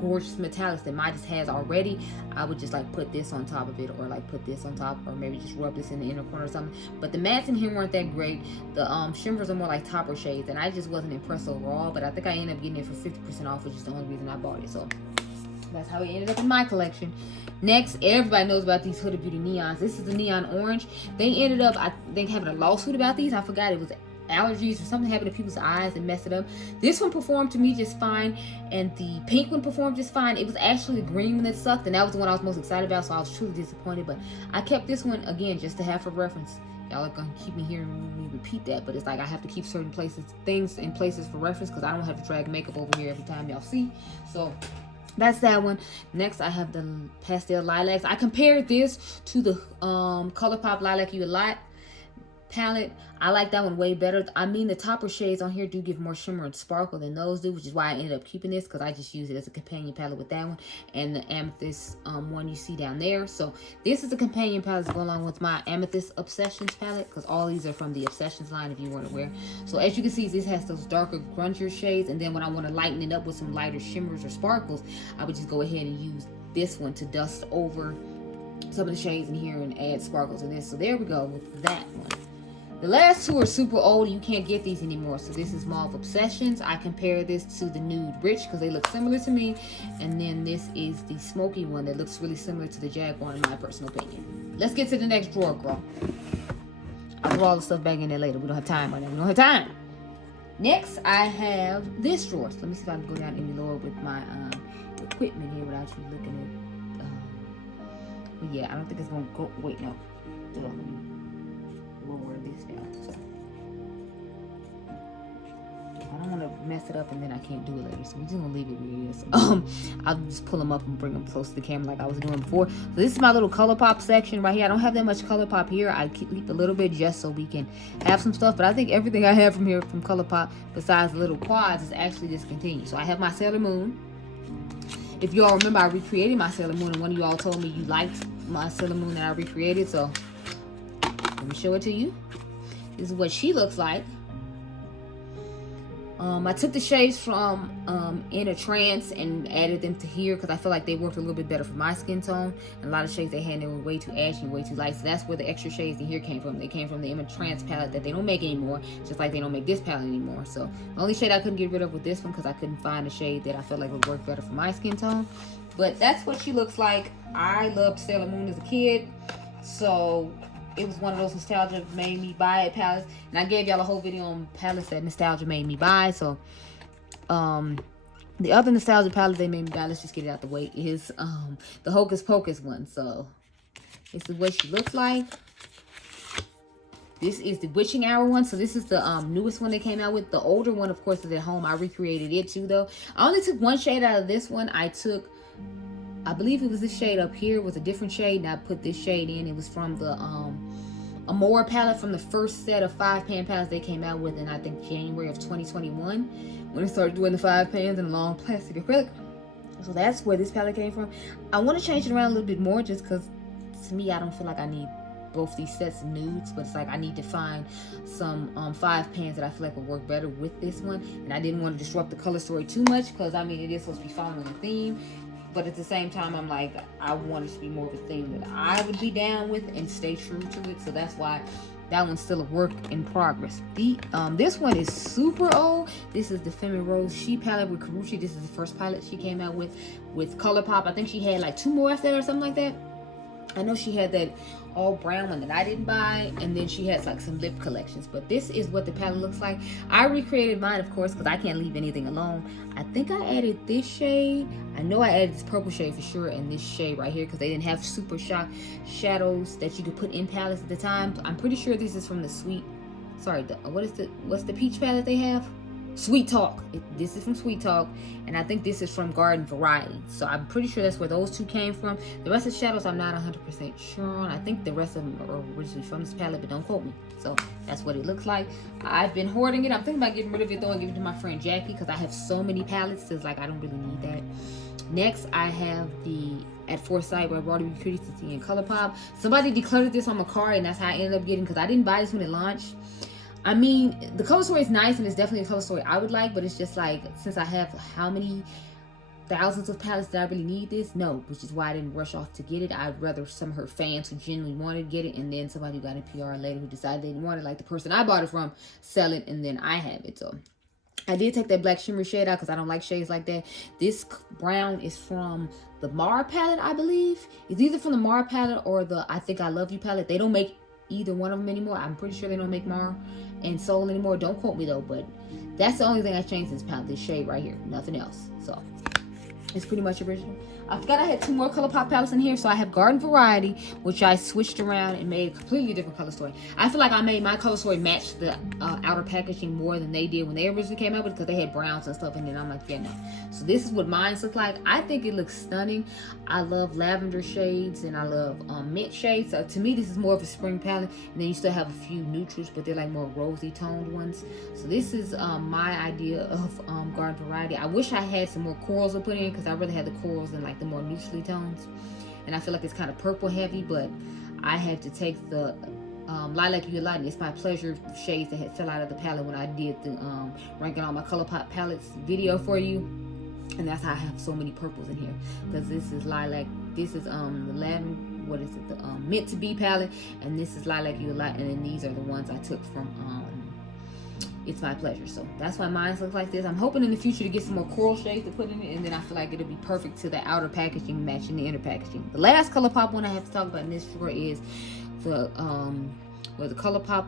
gorgeous metallics that Midas has already, I would just like put this on top of it, or like put this on top, or maybe just rub this in the inner corner or something. But the mattes in here weren't that great. The shimmers are more like topper shades, and I just wasn't impressed overall. But I think I ended up getting it for 50% off, which is the only reason I bought it. So that's how it ended up in my collection. Next, everybody knows about these Huda Beauty neons. This is the neon orange. They ended up, I think, having a lawsuit about these. I forgot, it was allergies or something happened to people's eyes and messed it up. This one performed to me just fine, and the pink one performed just fine. It was actually the green one that sucked, and that was the one I was most excited about, so I was truly disappointed. But I kept this one, again, just to have for reference. Y'all are gonna keep me hearing me repeat that, but it's like I have to keep certain things in places for reference, because I don't have to drag makeup over here every time y'all see. So that's that one. Next, I have the Pastel Lilacs. I compared this to the ColourPop Lilac You A Lot palette. I like that one way better. I mean, the topper shades on here do give more shimmer and sparkle than those do, which is why I ended up keeping this, because I just use it as a companion palette with that one and the amethyst one you see down there. So this is a companion palette to go along with my Amethyst Obsessions palette, because all these are from the Obsessions line, if you weren't aware. So as you can see, this has those darker, grungier shades, and then when I want to lighten it up with some lighter shimmers or sparkles, I would just go ahead and use this one to dust over some of the shades in here and add sparkles in this. So there we go with that one. The last two are super old. You can't get these anymore. So this is Mauve Obsessions. I compare this to the Nude Rich because they look similar to me. And then this is the smoky one that looks really similar to the Jaguar in my personal opinion. Let's get to the next drawer, girl. I'll throw all the stuff back in there later. We don't have time right now. We don't have time. Next, I have this drawer. So let me see if I can go down any lower with my equipment here without you looking at. But yeah, I don't think it's gonna go. Wait, no. Hold on, let me lower this down. So I don't want to mess it up and then I can't do it later. So we're just gonna leave it where it is. I'll just pull them up and bring them close to the camera like I was doing before. So this is my little ColourPop section right here. I don't have that much ColourPop here. I keep a little bit just so we can have some stuff. But I think everything I have from here from ColourPop, besides the little quads, is actually discontinued. So I have my Sailor Moon. If you all remember, I recreated my Sailor Moon, and one of you all told me you liked my Sailor Moon that I recreated. So let me show it to you. This is what she looks like. I took the shades from In a Trance and added them to here because I feel like they worked a little bit better for my skin tone. And a lot of shades they had, they were way too ashy, way too light. So that's where the extra shades in here came from. They came from the In a Trance palette that they don't make anymore, just like they don't make this palette anymore. So the only shade I couldn't get rid of with this one because I couldn't find a shade that I felt like would work better for my skin tone. But that's what she looks like. I loved Sailor Moon as a kid, so it was one of those nostalgia made me buy it palettes, and I gave y'all a whole video on palettes that nostalgia made me buy. So the other nostalgia palette they made me buy, let's just get it out the way, is the Hocus Pocus one. So this is what she looks like. This is the Witching Hour one. So this is the newest one they came out with. The older one, of course, is at home. I recreated it too, though. I only took one shade out of this one. I believe it was this shade up here. It was a different shade, and I put this shade in. It was from the Amora palette, from the first set of 5-pan palettes they came out with in, I think, January of 2021, when they started doing the 5 pans and long plastic acrylic. So that's where this palette came from. I want to change it around a little bit more just because, to me, I don't feel like I need both these sets of nudes, but it's like I need to find some 5 pans that I feel like will work better with this one. And I didn't want to disrupt the color story too much because, I mean, it is supposed to be following a theme. But at the same time, I'm like, I want it to be more of a theme that I would be down with and stay true to it. So that's why that one's still a work in progress. This one is super old. This is the Femme Rose She palette with Karuchi. This is the first palette she came out with ColourPop. I think she had like 2 more after that or something like that. I know she had that all brown one that I didn't buy, and then she has like some lip collections. But this is what the palette looks like. I recreated mine, of course, because I can't leave anything alone. I think I added this shade. I know I added this purple shade for sure, and this shade right here, because they didn't have super shock shadows that you could put in palettes at the time. I'm pretty sure this is from the what's the peach palette they have? Sweet Talk. This is from Sweet Talk, and I think this is from Garden Variety. So I'm pretty sure that's where those two came from. The rest of the shadows I'm not 100% sure on. I think the rest of them are originally from this palette, but don't quote me. So that's what it looks like. I've been hoarding it. I'm thinking about getting rid of it though and giving it to my friend Jackie because I have so many palettes. So it's like I don't really need that. Next, I have the At Foresight by Beauty Pretty in ColourPop. Somebody decluttered this on my card, and that's how I ended up getting, because I didn't buy this when it launched. I mean, the color story is nice, and it's definitely a color story I would like, but it's just like, since I have how many thousands of palettes that I really need this? No, which is why I didn't rush off to get it. I'd rather some of her fans who genuinely wanted to get it, and then somebody who got a PR later who decided they didn't want it, like the person I bought it from, sell it, and then I have it. So I did take that black shimmer shade out because I don't like shades like that. This brown is from the Mar palette, I believe. It's either from the Mar palette or the I Think I Love You palette. They don't make either one of them anymore. I'm pretty sure they don't make Mar and Soul anymore. Don't quote me though, but that's the only thing I changed in this palette, this shade right here, nothing else. So It's pretty much original. I forgot I had 2 more ColourPop palettes in here. So I have Garden Variety, which I switched around and made a completely different color story. I feel like I made my color story match the outer packaging more than they did when they originally came out with, because they had browns and stuff in it. I'm like, yeah, no. So this is what mine look like. I think it looks stunning. I love lavender shades and I love mint shades. So to me, this is more of a spring palette. And then you still have a few neutrals, but they're like more rosy toned ones. So this is my idea of Garden Variety. I wish I had some more corals to put in, because I really had the corals in like the more neutrally tones, and I feel like it's kind of purple heavy, but I had to take the Lilac You Light. It's my pleasure shades that had fell out of the palette when I did the ranking all my ColourPop palettes video for you, and that's how I have so many purples in here, because this is lilac, this is the lavender, what is it, the Meant to Be palette, and this is Lilac You Light, and then these are the ones I took from It's My Pleasure. So that's why mine looks like this. I'm hoping in the future to get some more coral shades to put in it, and then I feel like it'll be perfect to the outer packaging matching the inner packaging. The last ColourPop one I have to talk about in this drawer is the ColourPop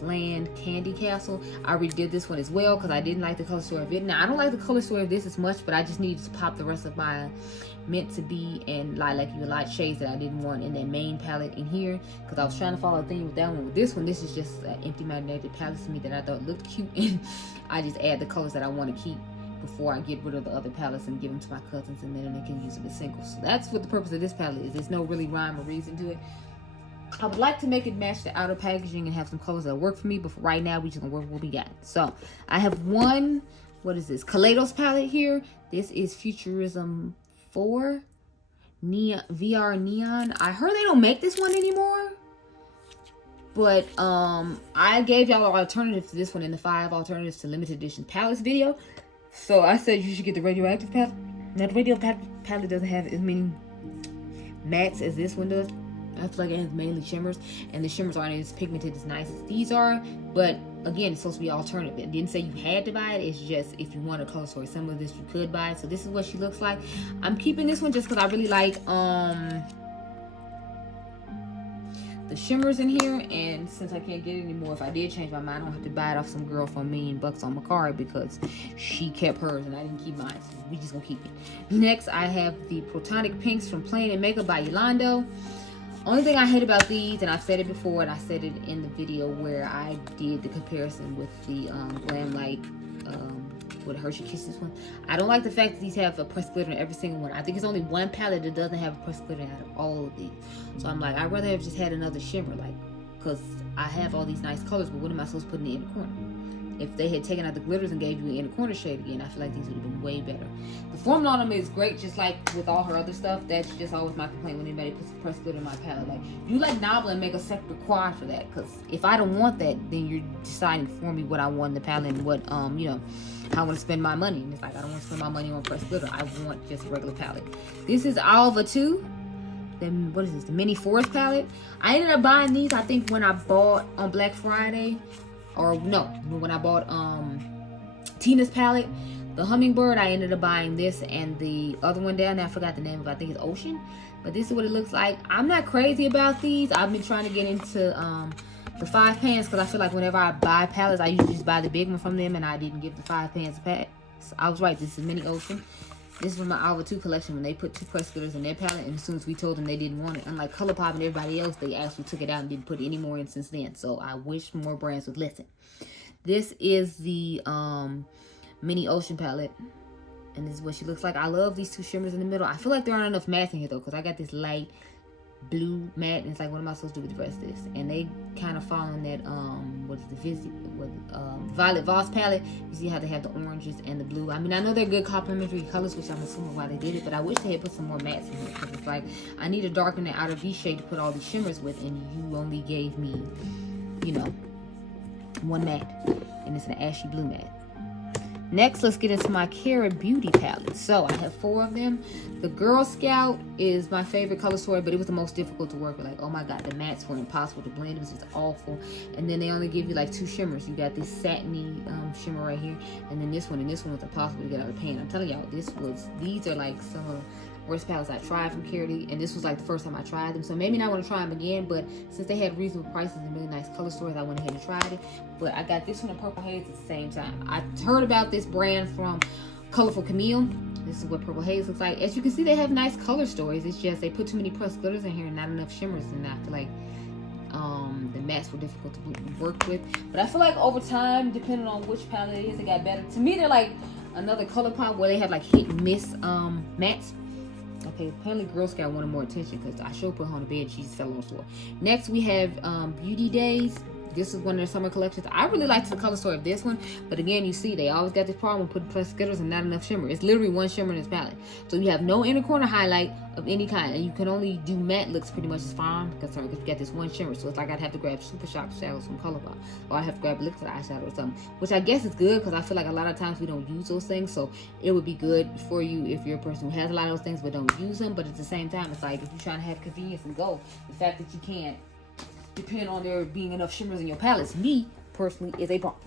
Land Candy Castle. I redid this one as well because I didn't like the color story of it. Now I don't like the color story of this as much, but I just needed to pop the rest of my Meant to Be and Lilac You Light shades that I didn't want in that main palette in here, because I was trying to follow a theme with that one. With this one, this is just an empty magnetic palette to me that I thought looked cute, and I just add the colors that I want to keep before I get rid of the other palettes and give them to my cousins, and then they can use them as singles. So that's what the purpose of this palette is. There's no really rhyme or reason to it. I would like to make it match the outer packaging and have some colors that work for me, but for right now, we just gonna work with what we got. So I have one, what is this, Kaleidos palette here. This is Futurism 4 Neon, VR Neon. I heard they don't make this one anymore, but I gave y'all an alternative to this one in the 5 alternatives to limited edition palettes video. So I said you should get the radioactive palette. Now the radioactive palette doesn't have as many mattes as this one does. I feel like it has mainly shimmers, and the shimmers aren't as pigmented as nice as these are. But again, it's supposed to be alternative. It didn't say you had to buy it. It's just if you want a color story some of this, you could buy it. So this is what she looks like. I'm keeping this one just because I really like the shimmers in here, and since I can't get it anymore, if I did change my mind, I don't have to buy it off some girl for $1,000,000 on my card, because she kept hers and I didn't keep mine. So we just gonna keep it. Next, I have the Protonic Pinks from Plain and Makeup by Yolando. Only thing I hate about these, and I've said it before, and I said it in the video where I did the comparison with the Glam Light with Hershey Kisses one. I don't like the fact that these have a pressed glitter in every single one. I think it's only one palette that doesn't have a pressed glitter out of all of these. So I'm like, I'd rather have just had another shimmer, like, because I have all these nice colors, but what am I supposed to put in the inner corner? If they had taken out the glitters and gave you an inner corner shade again, I feel like these would have been way better. The formula on them is great, just like with all her other stuff. That's just always my complaint when anybody puts pressed glitter in my palette. Like, you like Nobble and make a separate quad for that, because if I don't want that, then you're deciding for me what I want in the palette and what, you know, how I want to spend my money. And it's like, I don't want to spend my money on pressed glitter. I want just a regular palette. This is Alva 2. Then what is this? The Mini Forest palette. I ended up buying these, I think, when I bought on Black Friday. Or no, when I bought Tina's palette, the Hummingbird, I ended up buying this and the other one down there, I forgot the name of it, I think it's Ocean. But this is what it looks like. I'm not crazy about these. I've been trying to get into the 5 pans, because I feel like whenever I buy palettes, I usually just buy the big one from them, and I didn't give the 5 pans a pack. So I was right, this is Mini Ocean. This is from my Alva 2 collection when they put 2 pressed glitters in their palette, and as soon as we told them they didn't want it, unlike ColourPop and everybody else, they actually took it out and didn't put any more in since then. So I wish more brands would listen. This is the Mini Ocean palette, and this is what she looks like. I love these 2 shimmers in the middle. I feel like there aren't enough mattes in here though, because I got this light blue matte, and it's like, what am I supposed to do with the rest of this? And they kind of fall in that what is the Violet Voss palette. You see how they have the oranges and the blue. I mean, I know they're good complementary colors, which I'm assuming why they did it, but I wish they had put some more mattes in here, because it's like, I need a darken the outer V shade to put all these shimmers with, and you only gave me, you know, 1 matte, and it's an ashy blue matte. Next, let's get into my Cara Beauty palette. So I have 4 of them. The Girl Scout is my favorite color story, but it was the most difficult to work with. Like, oh my god, the mattes were impossible to blend. It was just awful. And then they only give you like 2 shimmers. You got this satiny shimmer right here, and then this one, and this one was impossible to get out of the pan. I'm telling y'all, these are like some of the worst palettes I tried from Cara, and this was like the first time I tried them. So maybe not want to try them again, but since they had reasonable prices and really nice color stories, I went ahead and tried it. But I got this one in Purple Haze at the same time. I heard about this brand from Colorful Camille. This is what Purple Haze looks like. As you can see, they have nice color stories. It's just they put too many pressed glitters in here and not enough shimmers, and I feel like the mattes were difficult to work with. But I feel like over time, depending on which palette it is, it got better. To me, they're like another color pop where they have like hit and miss mattes. Okay, apparently Girl Scout wanted more attention because I showed her on the bed, she just fell on the floor. Next we have Beauty Days. This is one of their summer collections. I really liked the color story of this one, but again, you see they always got this problem with putting pressed glitters and not enough shimmer. It's literally one shimmer in this palette, so you have no inner corner highlight of any kind, and you can only do matte looks pretty much as far as I'm concerned because you got this one shimmer. So it's like I'd have to grab Super Shock shadows from ColourPop, or I have to grab liquid eyeshadow or something, which I guess is good because I feel like a lot of times we don't use those things. So it would be good for you if you're a person who has a lot of those things but don't use them. But at the same time, it's like if you're trying to have convenience and go, the fact that you can't depend on there being enough shimmers in your palettes, me personally, is a problem.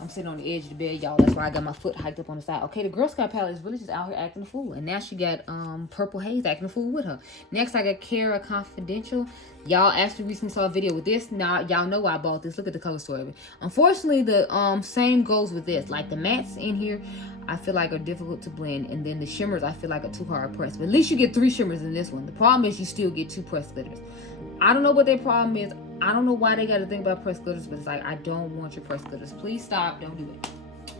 I'm sitting on the edge of the bed, y'all. That's why I got my foot hiked up on the side. Okay, the Girl Scout palette is really just out here acting a fool, and now she got Purple Haze acting a fool with her. Next, I got Cara Confidential. Y'all actually recently saw a video with this. Now y'all know why I bought this. Look at the color story of it. Unfortunately, the same goes with this. Like the mattes in here, I feel like are difficult to blend, and then the shimmers I feel like are too hard pressed. But at least you get 3 shimmers in this one. The problem is you still get 2 pressed glitters. I don't know what their problem is. I don't know why they got to think about pressed glitters, but it's like, I don't want your pressed glitters. Please stop. Don't do it.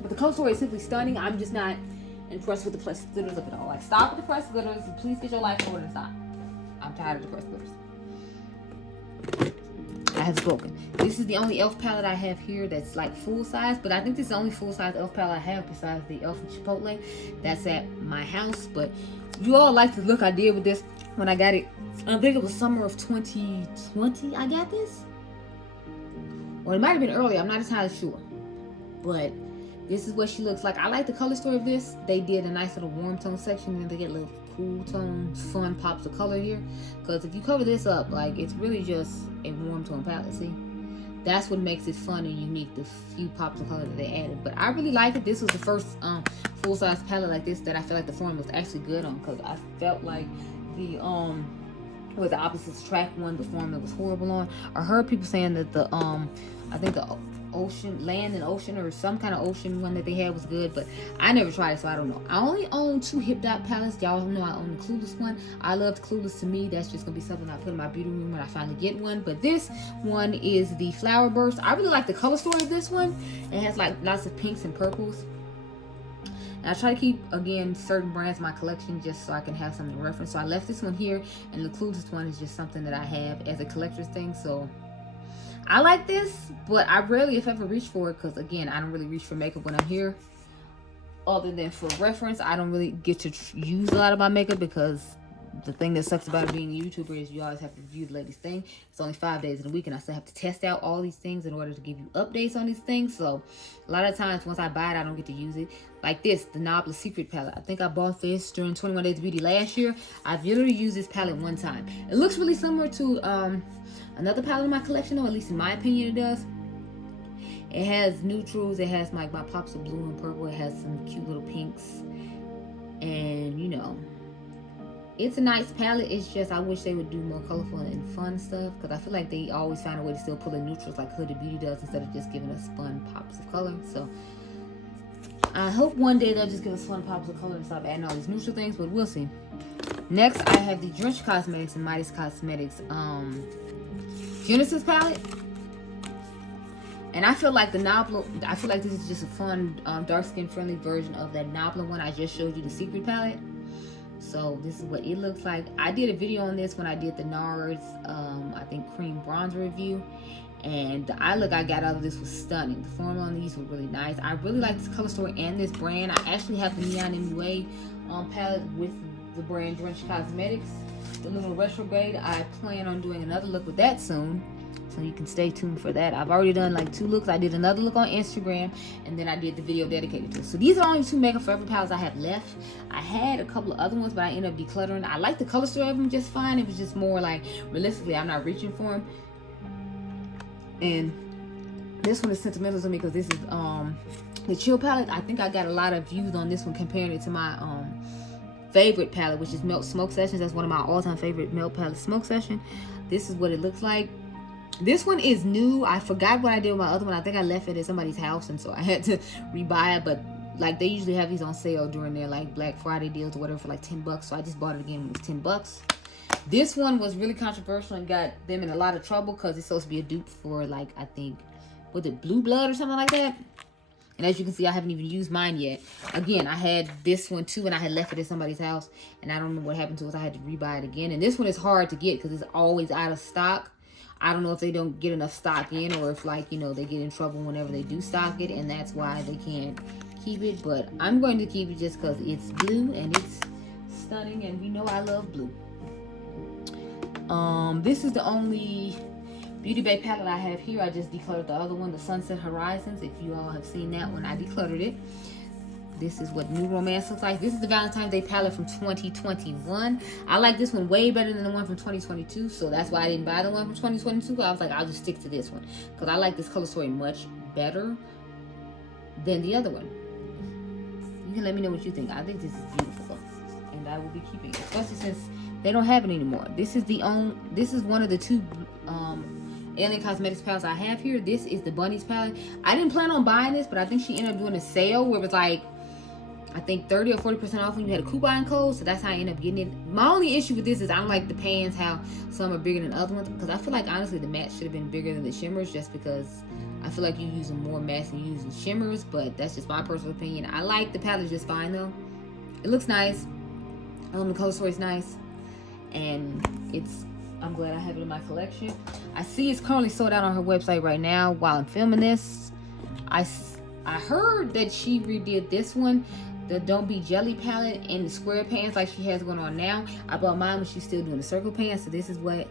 But the color story is simply stunning. I'm just not impressed with the pressed glitters of it all. Like, stop with the pressed glitters. Please get your life in order to stop. I'm tired of the pressed glitters. I have spoken. This is the only e.l.f. palette I have here that's like full size, but I think this is the only full size e.l.f. palette I have besides the e.l.f. Chipotle that's at my house. But you all like the look I did with this when I got it. I think it was summer of 2020 I got this, or it might have been earlier. I'm not entirely sure, but this is what she looks like. I like the color story of this. They did a nice little warm tone section, and they get little cool tone fun pops of color here, because if you cover this up, like, it's really just a warm tone palette. See, that's what makes it fun and unique, the few pops of color that they added. But I really like it. This was the first full-size palette like this that I feel like the formula was actually good on, because I felt like the with the opposites attract one, the formula was horrible on. I heard people saying that the I think the ocean, land and ocean, or some kind of ocean one that they had was good, but I never tried it, so I don't know. I only own 2 Hip Dot palettes. Y'all know I own the Clueless one. I loved Clueless. To me, that's just gonna be something I put in my beauty room when I finally get one. But this one is the Flower Burst. I really like the color story of this one. It has like lots of pinks and purples. And I try to keep, again, certain brands in my collection just so I can have something to reference. So I left this one here, and the Clueless one is just something that I have as a collector's thing. So I like this, but I rarely, if ever, reach for it, because again, I don't really reach for makeup when I'm here. Other than for reference, I don't really get to use a lot of my makeup, because the thing that sucks about being a YouTuber is you always have to review the latest thing. It's only 5 days in a week, and I still have to test out all these things in order to give you updates on these things. So a lot of times, once I buy it, I don't get to use it. Like this, the Nobla Secret palette. I think I bought this during 21 Days of Beauty last year. I've literally used this palette one time. It looks really similar to another palette in my collection, or at least in my opinion it does. It has neutrals, it has like my pops of blue and purple, it has some cute little pinks, and you know, it's a nice palette. It's just I wish they would do more colorful and fun stuff, because I feel like they always find a way to still pull in neutrals like Huda Beauty does, instead of just giving us fun pops of color. So I hope one day they'll just give us fun pops of color and stop adding all these neutral things, but we'll see. Next, I have the Drench Cosmetics and Midas Cosmetics Genesis palette. And I feel like the Nobla, I feel like this is just a fun, dark skin friendly version of that Nobla one I just showed you, the Secret palette. So this is what it looks like. I did a video on this when I did the Nars, I think cream bronzer review. And the eye look I got out of this was stunning. The formula on these were really nice. I really like this color story and this brand. I actually have the Neon MUA palette with the brand Drench Cosmetics, the little retrograde. I plan on doing another look with that soon, so you can stay tuned for that. I've already done like 2 looks. I did another look on Instagram, and then I did the video dedicated to it. So these are only 2 Makeup Forever palettes I have left. I had a couple of other ones, but I ended up decluttering. I like the color story of them just fine. It was just more like, realistically, I'm not reaching for them. And this one is sentimental to me because this is the Chill palette. I think I got a lot of views on this one comparing it to my favorite palette, which is Melt Smoke Sessions. That's one of my all-time favorite Melt palette, Smoke Session. This is what it looks like. This one is new. I forgot what I did with my other one. I think I left it at somebody's house, and so I had to rebuy it. But like they usually have these on sale during their like Black Friday deals or whatever for like 10 bucks. So I just bought it again when it was 10 bucks. This one was really controversial and got them in a lot of trouble because it's supposed to be a dupe for like, I think, was it Blue Blood or something like that? And as you can see, I haven't even used mine yet. Again, I had this one too, and I had left it at somebody's house, and I don't know what happened to it. I had to rebuy it again. And this one is hard to get because it's always out of stock. I don't know if they don't get enough stock in, or if, like, you know, they get in trouble whenever they do stock it, and that's why they can't keep it. But I'm going to keep it just because it's blue and it's stunning, and we know I love blue. This is the only Beauty Bay palette I have here. I just decluttered the other one, the Sunset Horizons. If you all have seen that one, I decluttered it. This is what New Romance looks like. This is the Valentine's Day palette from 2021. I like this one way better than the one from 2022, so that's why I didn't buy the one from 2022. I was like, I'll just stick to this one because I like this color story much better than the other one. You can let me know what you think. I think this is beautiful, and I will be keeping it, especially since they don't have it anymore. This is one of the two Alien Cosmetics palettes I have here. This is the Bunnies palette. I didn't plan on buying this, but I think she ended up doing a sale where it was like, I think 30 or 40% off when you had a coupon code. So that's how I ended up getting it. My only issue with this is I don't like the pans, how some are bigger than other ones. Because I feel like, honestly, the matte should have been bigger than the shimmers, just because I feel like you're using more mattes than you're using shimmers. But that's just my personal opinion. I like the palette just fine, though. It looks nice. The color story is nice. And I'm glad I have it in my collection. I see it's currently sold out on her website right now while I'm filming this. I heard that she redid this one, the Don't Be Jelly palette, in the square pants like she has going on now. I bought mine when she's still doing the circle pants, so this is what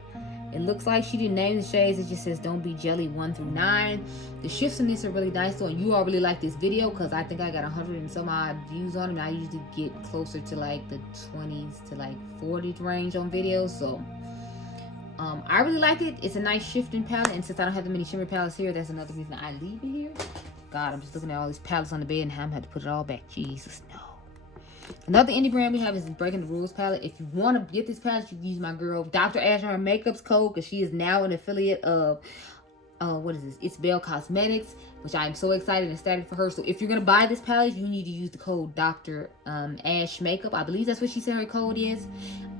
it looks like. She didn't name the shades. It just says Don't Be Jelly 1 through 9. The shifts in this are really nice though, and you all really like this video because I think I got 100 and some odd views on it. And I usually get closer to like the 20s to like 40s range on videos, so I really like it. It's a nice shifting palette, and since I don't have that many shimmer palettes here, that's another reason I leave it here. God, I'm just looking at all these palettes on the bed and I'm had to put it all back. Jesus, no. Another indie brand we have is Breaking the Rules palette. If you want to get this palette, you can use my girl Dr. Asher her makeup's code, because she is now an affiliate of what is this? It's Belle Cosmetics, which I'm so excited and ecstatic for her. So if you're gonna buy this palette, you need to use the code Dr. Ash Makeup. I believe that's what she said her code is.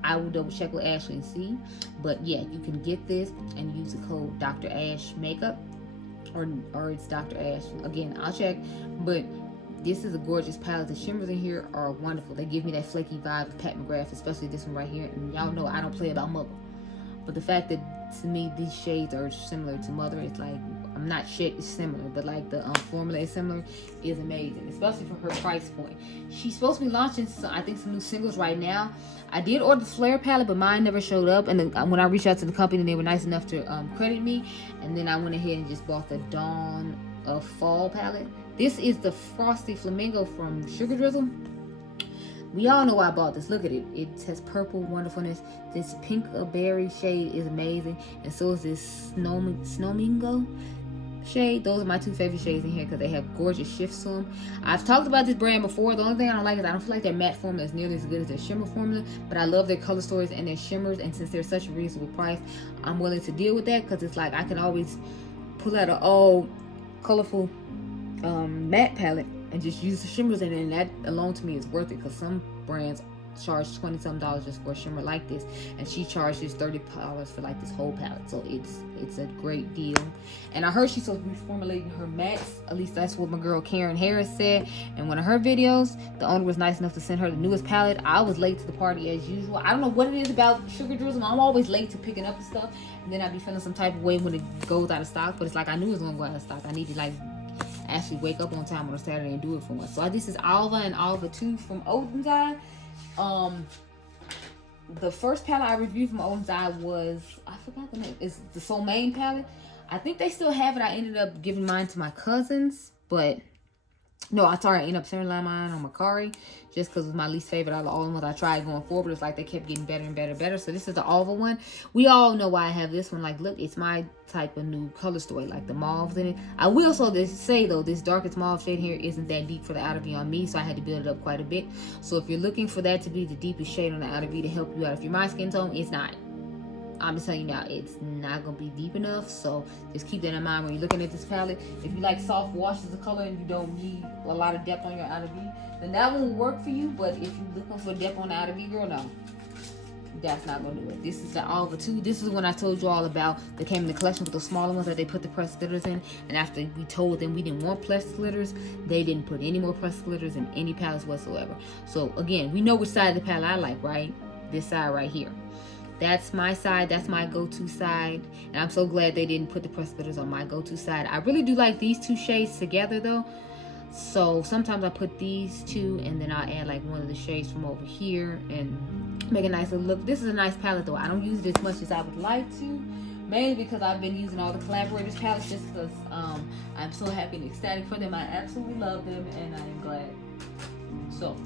I will double check with Ashley and see. But yeah, you can get this and use the code Dr. Ash Makeup, or it's Dr. Ash. Again, I'll check. But this is a gorgeous palette. The shimmers in here are wonderful. They give me that flaky vibe of Pat McGrath, especially this one right here. And y'all know I don't play about Mother. But the fact that, to me, these shades are similar to Mother, it's like, I'm not shit, it's similar, but like the formula is similar, is amazing, especially for her price point. She's supposed to be launching, I think, some new singles right now. I did order the Flare palette, but mine never showed up. And then when I reached out to the company, they were nice enough to credit me. And then I went ahead and just bought the Dawn of Fall palette. This is the Frosty Flamingo from Sugar Drizzle. We all know why I bought this. Look at it. It has purple wonderfulness. This pink berry shade is amazing. And so is this Snowmingo shade. Those are my two favorite shades in here because they have gorgeous shifts to them. I've talked about this brand before. The only thing I don't like is I don't feel like their matte formula is nearly as good as their shimmer formula. But I love their color stories and their shimmers. And since they're such a reasonable price, I'm willing to deal with that because it's like I can always pull out an all colorful matte palette and just use the shimmers in it, and that alone to me is worth it because some brands charge $20-something just for a shimmer like this, and she charges $30 for like this whole palette. So it's a great deal. And I heard she's supposed to be reformulating her mattes. At least that's what my girl Karen Harris said in one of her videos. The owner was nice enough to send her the newest palette. I was late to the party as usual. I don't know what it is about Sugar Drizzle. I'm always late to picking up the stuff, and then I be feeling some type of way when it goes out of stock. But it's like I knew it was gonna go out of stock. I need to like actually wake up on time on a Saturday and do it for once. So this is Alva and Alva 2 from Oden's Eye. The first palette I reviewed from Oden's Eye was, I forgot the name, it's the Soul Main palette. I think they still have it. I ended up giving mine to my cousins, but no, I ended up sending mine on Macari just because it was my least favorite out of all the ones I tried going forward. It's like they kept getting better and better and better. So this is the Alva one. We all know why I have this one. Like, look, it's my type of new color story, like the mauves in it. I will also say though, this darkest mauve shade here isn't that deep for the outer V on me, so I had to build it up quite a bit. So if you're looking for that to be the deepest shade on the outer V to help you out, if you're my skin tone, it's not. I'm just telling you now, it's not gonna be deep enough. So just keep that in mind when you're looking at this palette. If you like soft washes of color and you don't need a lot of depth on your outer V, then that one will work for you. But if you're looking for depth on the outer V, girl, no, that's not gonna do it. This is the Oliver 2. This is when I told you all about that came in the collection with the smaller ones that they put the pressed glitters in. And after we told them we didn't want pressed glitters, they didn't put any more pressed glitters in any palettes whatsoever. So again, we know which side of the palette I like, right? This side right here. That's my side. That's my go-to side. And I'm so glad they didn't put the pressed glitters on my go-to side. I really do like these two shades together though. So sometimes I put these two and then I'll add like one of the shades from over here and make a nice little look. This is a nice palette though. I don't use it as much as I would like to, mainly because I've been using all the collaborators palettes just because I'm so happy and ecstatic for them. I absolutely love them and I am glad. So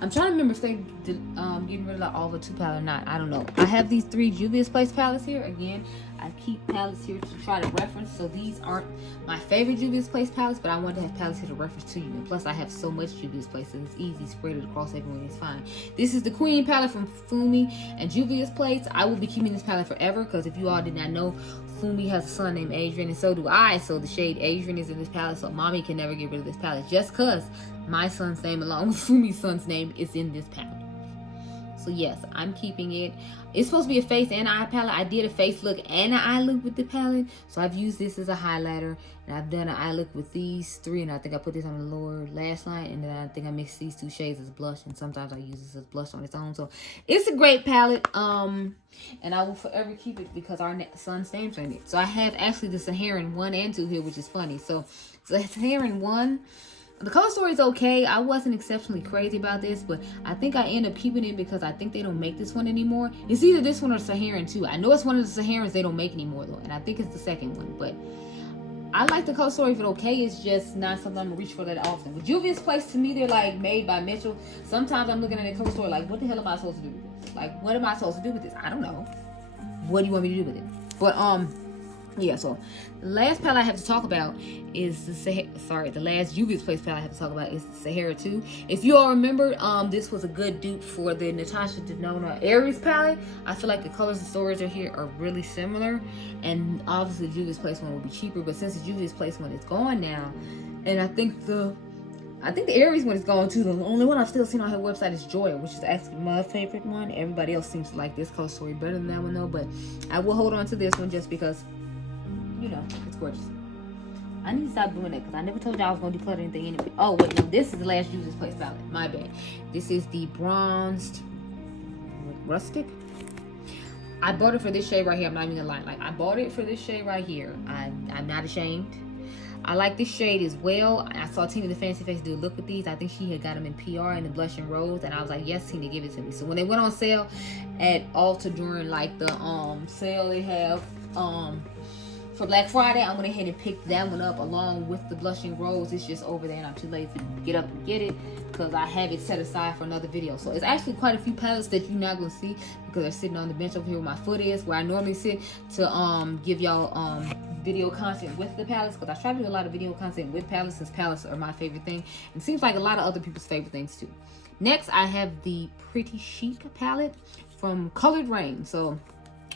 I'm trying to remember if they did getting rid of the Oliver 2 palette or not. I don't know. I have these 3 Juvia's Place palettes here. Again, I keep palettes here to try to reference. So these aren't my favorite Juvia's Place palettes, but I wanted to have palettes here to reference to you. And plus, I have so much Juvia's Place, so it's easy. Spread it across everyone. It's fine. This is the Queen palette from Fumi and Juvia's Place. I will be keeping this palette forever because if you all did not know, Fumi has a son named Adrian, and so do I. So the shade Adrian is in this palette, so mommy can never get rid of this palette just because my son's name along with Fumi's son's name is in this palette. So yes, I'm keeping it. It's supposed to be a face and eye palette. I did a face look and an eye look with the palette. So I've used this as a highlighter. And I've done an eye look with these 3. And I think I put this on the lower lash line. And then I think I mixed these 2 shades as blush. And sometimes I use this as blush on its own. So it's a great palette. And I will forever keep it because our son's name's on it. So I have actually the Saharan 1 and 2 here, which is funny. So Saharan 1... the color story is okay. I wasn't exceptionally crazy about this, but I think I end up keeping it because I think they don't make this one anymore. It's either this one or Saharan 2. I know it's one of the Saharans they don't make anymore though, and I think it's the second one. But I like the color story if it's okay. It's just not something I'm gonna reach for that often. With Juvia's Place, to me, they're like made by Mitchell. Sometimes I'm looking at the color story like, what the hell am I supposed to do with this? Like, what am I supposed to do with this? I don't know. What do you want me to do with it? But yeah, so the last palette I have to talk about is the last Juvia's Place palette I have to talk about is the Sahara 2. If you all remember, this was a good dupe for the Natasha Denona Aries palette. I feel like the colors and storage are here are really similar, and obviously the Juvia's Place one will be cheaper, but since the Juvia's Place one is gone now, and I think the Aries one is gone too. The only one I've still seen on her website is Joya, which is actually my favorite one. Everybody else seems to like this color story better than that one though, but I will hold on to this one just because, you know, it's gorgeous. I need to stop doing that because I never told you I was going to declutter anything anyway. Oh, wait, no, this is the last Juvia's Place palette. My bad. This is the Bronzed Rustic. I bought it for this shade right here. I'm not even going to lie. Like, I bought it for this shade right here. I'm not ashamed. I like this shade as well. I saw Tina the Fancy Face do a look with these. I think she had got them in PR in the Blush and Rose. And I was like, yes, Tina, give it to me. So when they went on sale at Ulta during, like, the sale they have, for Black Friday, I went ahead and picked that one up along with the Blushing Rose. It's just over there and I'm too lazy to get up and get it because I have it set aside for another video. So it's actually quite a few palettes that you're not going to see because they're sitting on the bench over here where my foot is, where I normally sit to give y'all video content with the palettes, because I try to do a lot of video content with palettes since palettes are my favorite thing. And it seems like a lot of other people's favorite things too. Next, I have the Pretty Chic palette from Colored Rain. So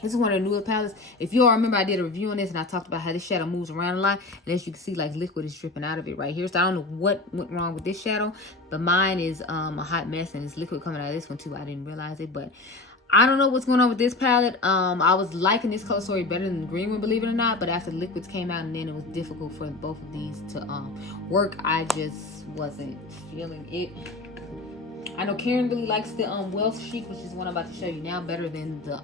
this is one of the newer palettes. If you all remember, I did a review on this and I talked about how this shadow moves around a lot. And as you can see, like liquid is dripping out of it right here. So I don't know what went wrong with this shadow, but mine is a hot mess and it's liquid coming out of this one too. I didn't realize it, but I don't know what's going on with this palette. I was liking this color story better than the green one, believe it or not. But after the liquids came out and then it was difficult for both of these to work, I just wasn't feeling it. I know Karen really likes the Wealth Chic, which is one I'm about to show you now, better than the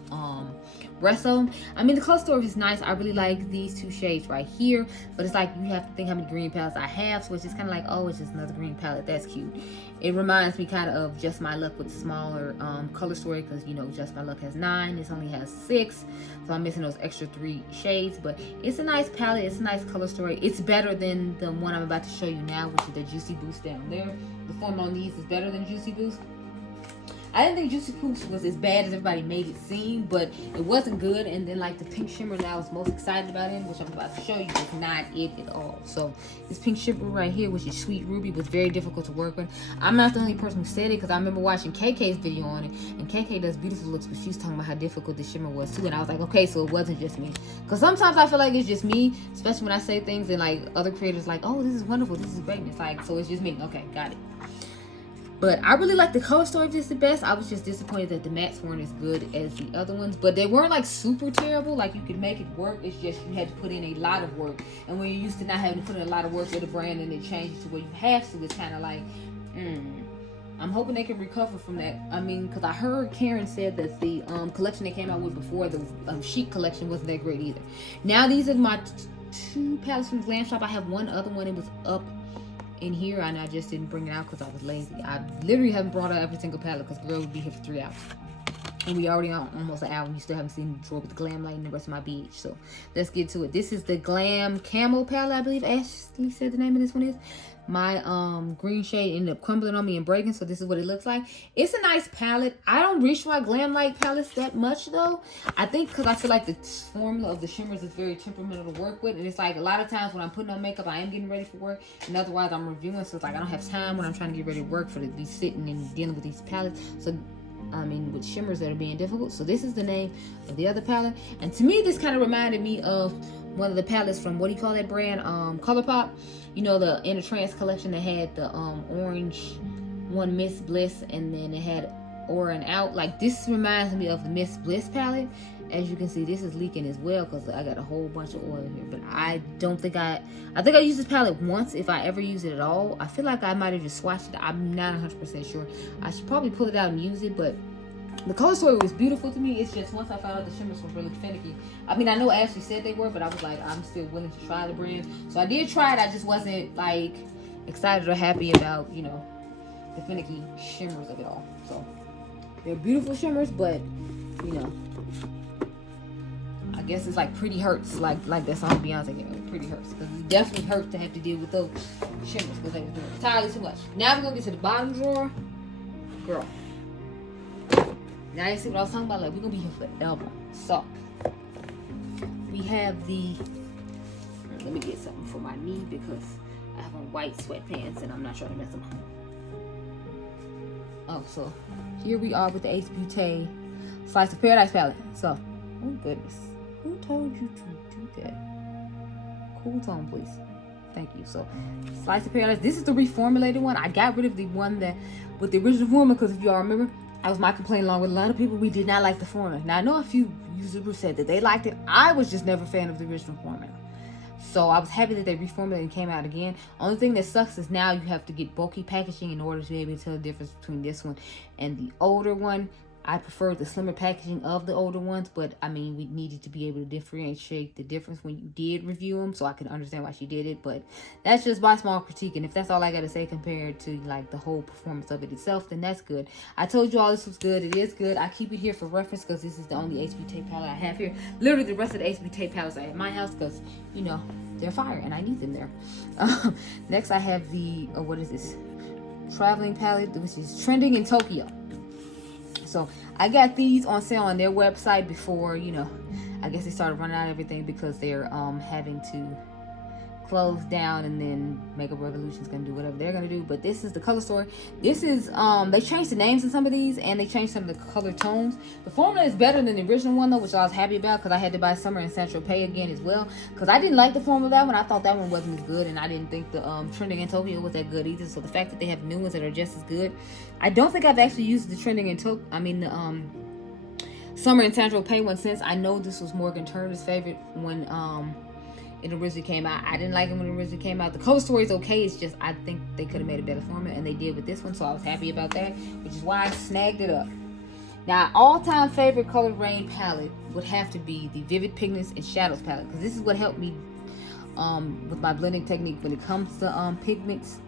rest of them. I mean, the color story is nice. I really like these two shades right here, but it's like you have to think how many green palettes I have, so it's just kind of like, oh, it's just another green palette. That's cute. It reminds me kind of Just My Luck with smaller color story, because you know Just My Luck has 9, this only has 6, so I'm missing those extra 3 shades. But it's a nice palette. It's a nice color story. It's better than the one I'm about to show you now, which is the Juicy Boost down there. The formula on these is better than Juicy Boost. I didn't think Juicy Poops was as bad as everybody made it seem, but it wasn't good. And then like the pink shimmer that I was most excited about in, which I'm about to show you, is not it at all. So this pink shimmer right here, which is Sweet Ruby, was very difficult to work with. I'm not the only person who said it, because I remember watching KK's video on it, and KK does beautiful looks, but she was talking about how difficult the shimmer was too. And I was like, okay, so it wasn't just me. Because sometimes I feel like it's just me, especially when I say things and like other creators like, oh, this is wonderful, this is great. And it's like, so it's just me. Okay, got it. But I really like the color story of this the best. I was just disappointed that the mattes weren't as good as the other ones. But they weren't like super terrible. Like you could make it work. It's just you had to put in a lot of work. And when you're used to not having to put in a lot of work with a brand and it changes to where you have to, it's kind of like, I'm hoping they can recover from that. I mean, because I heard Karen said that the collection they came out with before, the Chic collection, wasn't that great either. Now these are my two palettes from the Glam Shop. I have one other one. It was up in here, and I just didn't bring it out because I was lazy. I literally haven't brought out every single palette because girl would be here for 3 hours. And we already on almost an hour and you still haven't seen the drawer with the Glam light and the rest of my beach. So let's get to it. This is the Glam Camo palette, I believe Ashley said the name of this one is. My green shade ended up crumbling on me and breaking, so this is what it looks like. It's a nice palette. I don't reach my Glam light palettes that much though. I think because I feel like the formula of the shimmers is very temperamental to work with, and it's like a lot of times when I'm putting on makeup, I am getting ready for work, and otherwise I'm reviewing, so it's like I don't have time when I'm trying to get ready to work for to be sitting and dealing with these palettes. So I mean, with shimmers that are being difficult. So this is the name of the other palette, and to me this kind of reminded me of one of the palettes from, what do you call that brand, ColourPop. You know, the In a Trance collection that had the orange one, Miss Bliss, and then it had Aura and Out. Like this reminds me of the Miss Bliss palette. As you can see, this is leaking as well because I got a whole bunch of oil here. But I don't think I think I used this palette once, if I ever use it at all. I feel like I might have just swatched it. I'm not 100% sure. I should probably pull it out and use it, but the color story was beautiful to me. It's just once I found out the shimmers were really finicky. I mean, I know Ashley said they were, but I was like, I'm still willing to try the brand. So I did try it. I just wasn't like excited or happy about, you know, the finicky shimmers of it all. So they're beautiful shimmers, but you know, I guess it's like pretty hurts, like that song Beyonce gave me, pretty hurts, because it definitely hurt to have to deal with those shimmers because they were doing entirely too much. Now we're gonna get to the bottom drawer, girl. Now you see what I was talking about? Like, we're gonna be here forever. So we have the, let me get something for my knee because I have on white sweatpants and I'm not trying to mess them up. Oh, so here we are with the Ace Beauty Slice of Paradise palette. So, oh goodness, who told you to do that? Cool tone, please. Thank you. So, Slice of Paradise. This is the reformulated one. I got rid of the one that with the original formula because if y'all remember, I was my complaint along with a lot of people. We did not like the formula. Now I know a few users said that they liked it. I was just never a fan of the original formula. So I was happy that they reformulated and came out again. Only thing that sucks is now you have to get bulky packaging in order to be able to tell the difference between this one and the older one. I prefer the slimmer packaging of the older ones, but I mean, we needed to be able to differentiate the difference when you did review them, so I can understand why she did it. But that's just my small critique, and if that's all I gotta say compared to like the whole performance of it itself, then that's good. I told you all this was good. It is good. I keep it here for reference because this is the only HB tape palette I have here. Literally the rest of the HB tape palettes I have at my house because, you know, they're fire and I need them there. Next I have the, what is this? Traveling palette, which is trending in Tokyo. So I got these on sale on their website before, you know, I guess they started running out of everything because they're having to close down, and then Makeup Revolution's gonna do whatever they're gonna do. But this is the color story. This is they changed the names in some of these and they changed some of the color tones. The formula is better than the original one though, which I was happy about because I had to buy Summer and Saint-Tropez again as well because I didn't like the formula of that one. I thought that one wasn't as good, and I didn't think the Trending in Tokyo was that good either. So the fact that they have new ones that are just as good. I don't think I've actually used the Trending in Tokyo, I mean the Summer and Saint-Tropez one since. I know this was Morgan Turner's favorite when it originally came out. I didn't like it when it originally came out. The color story is okay. It's just I think they could have made a better formula, and they did with this one, so I was happy about that, which is why I snagged it up. Now, all-time favorite color rain palette would have to be the Vivid Pigments and Shadows palette because this is what helped me with my blending technique when it comes to pigments.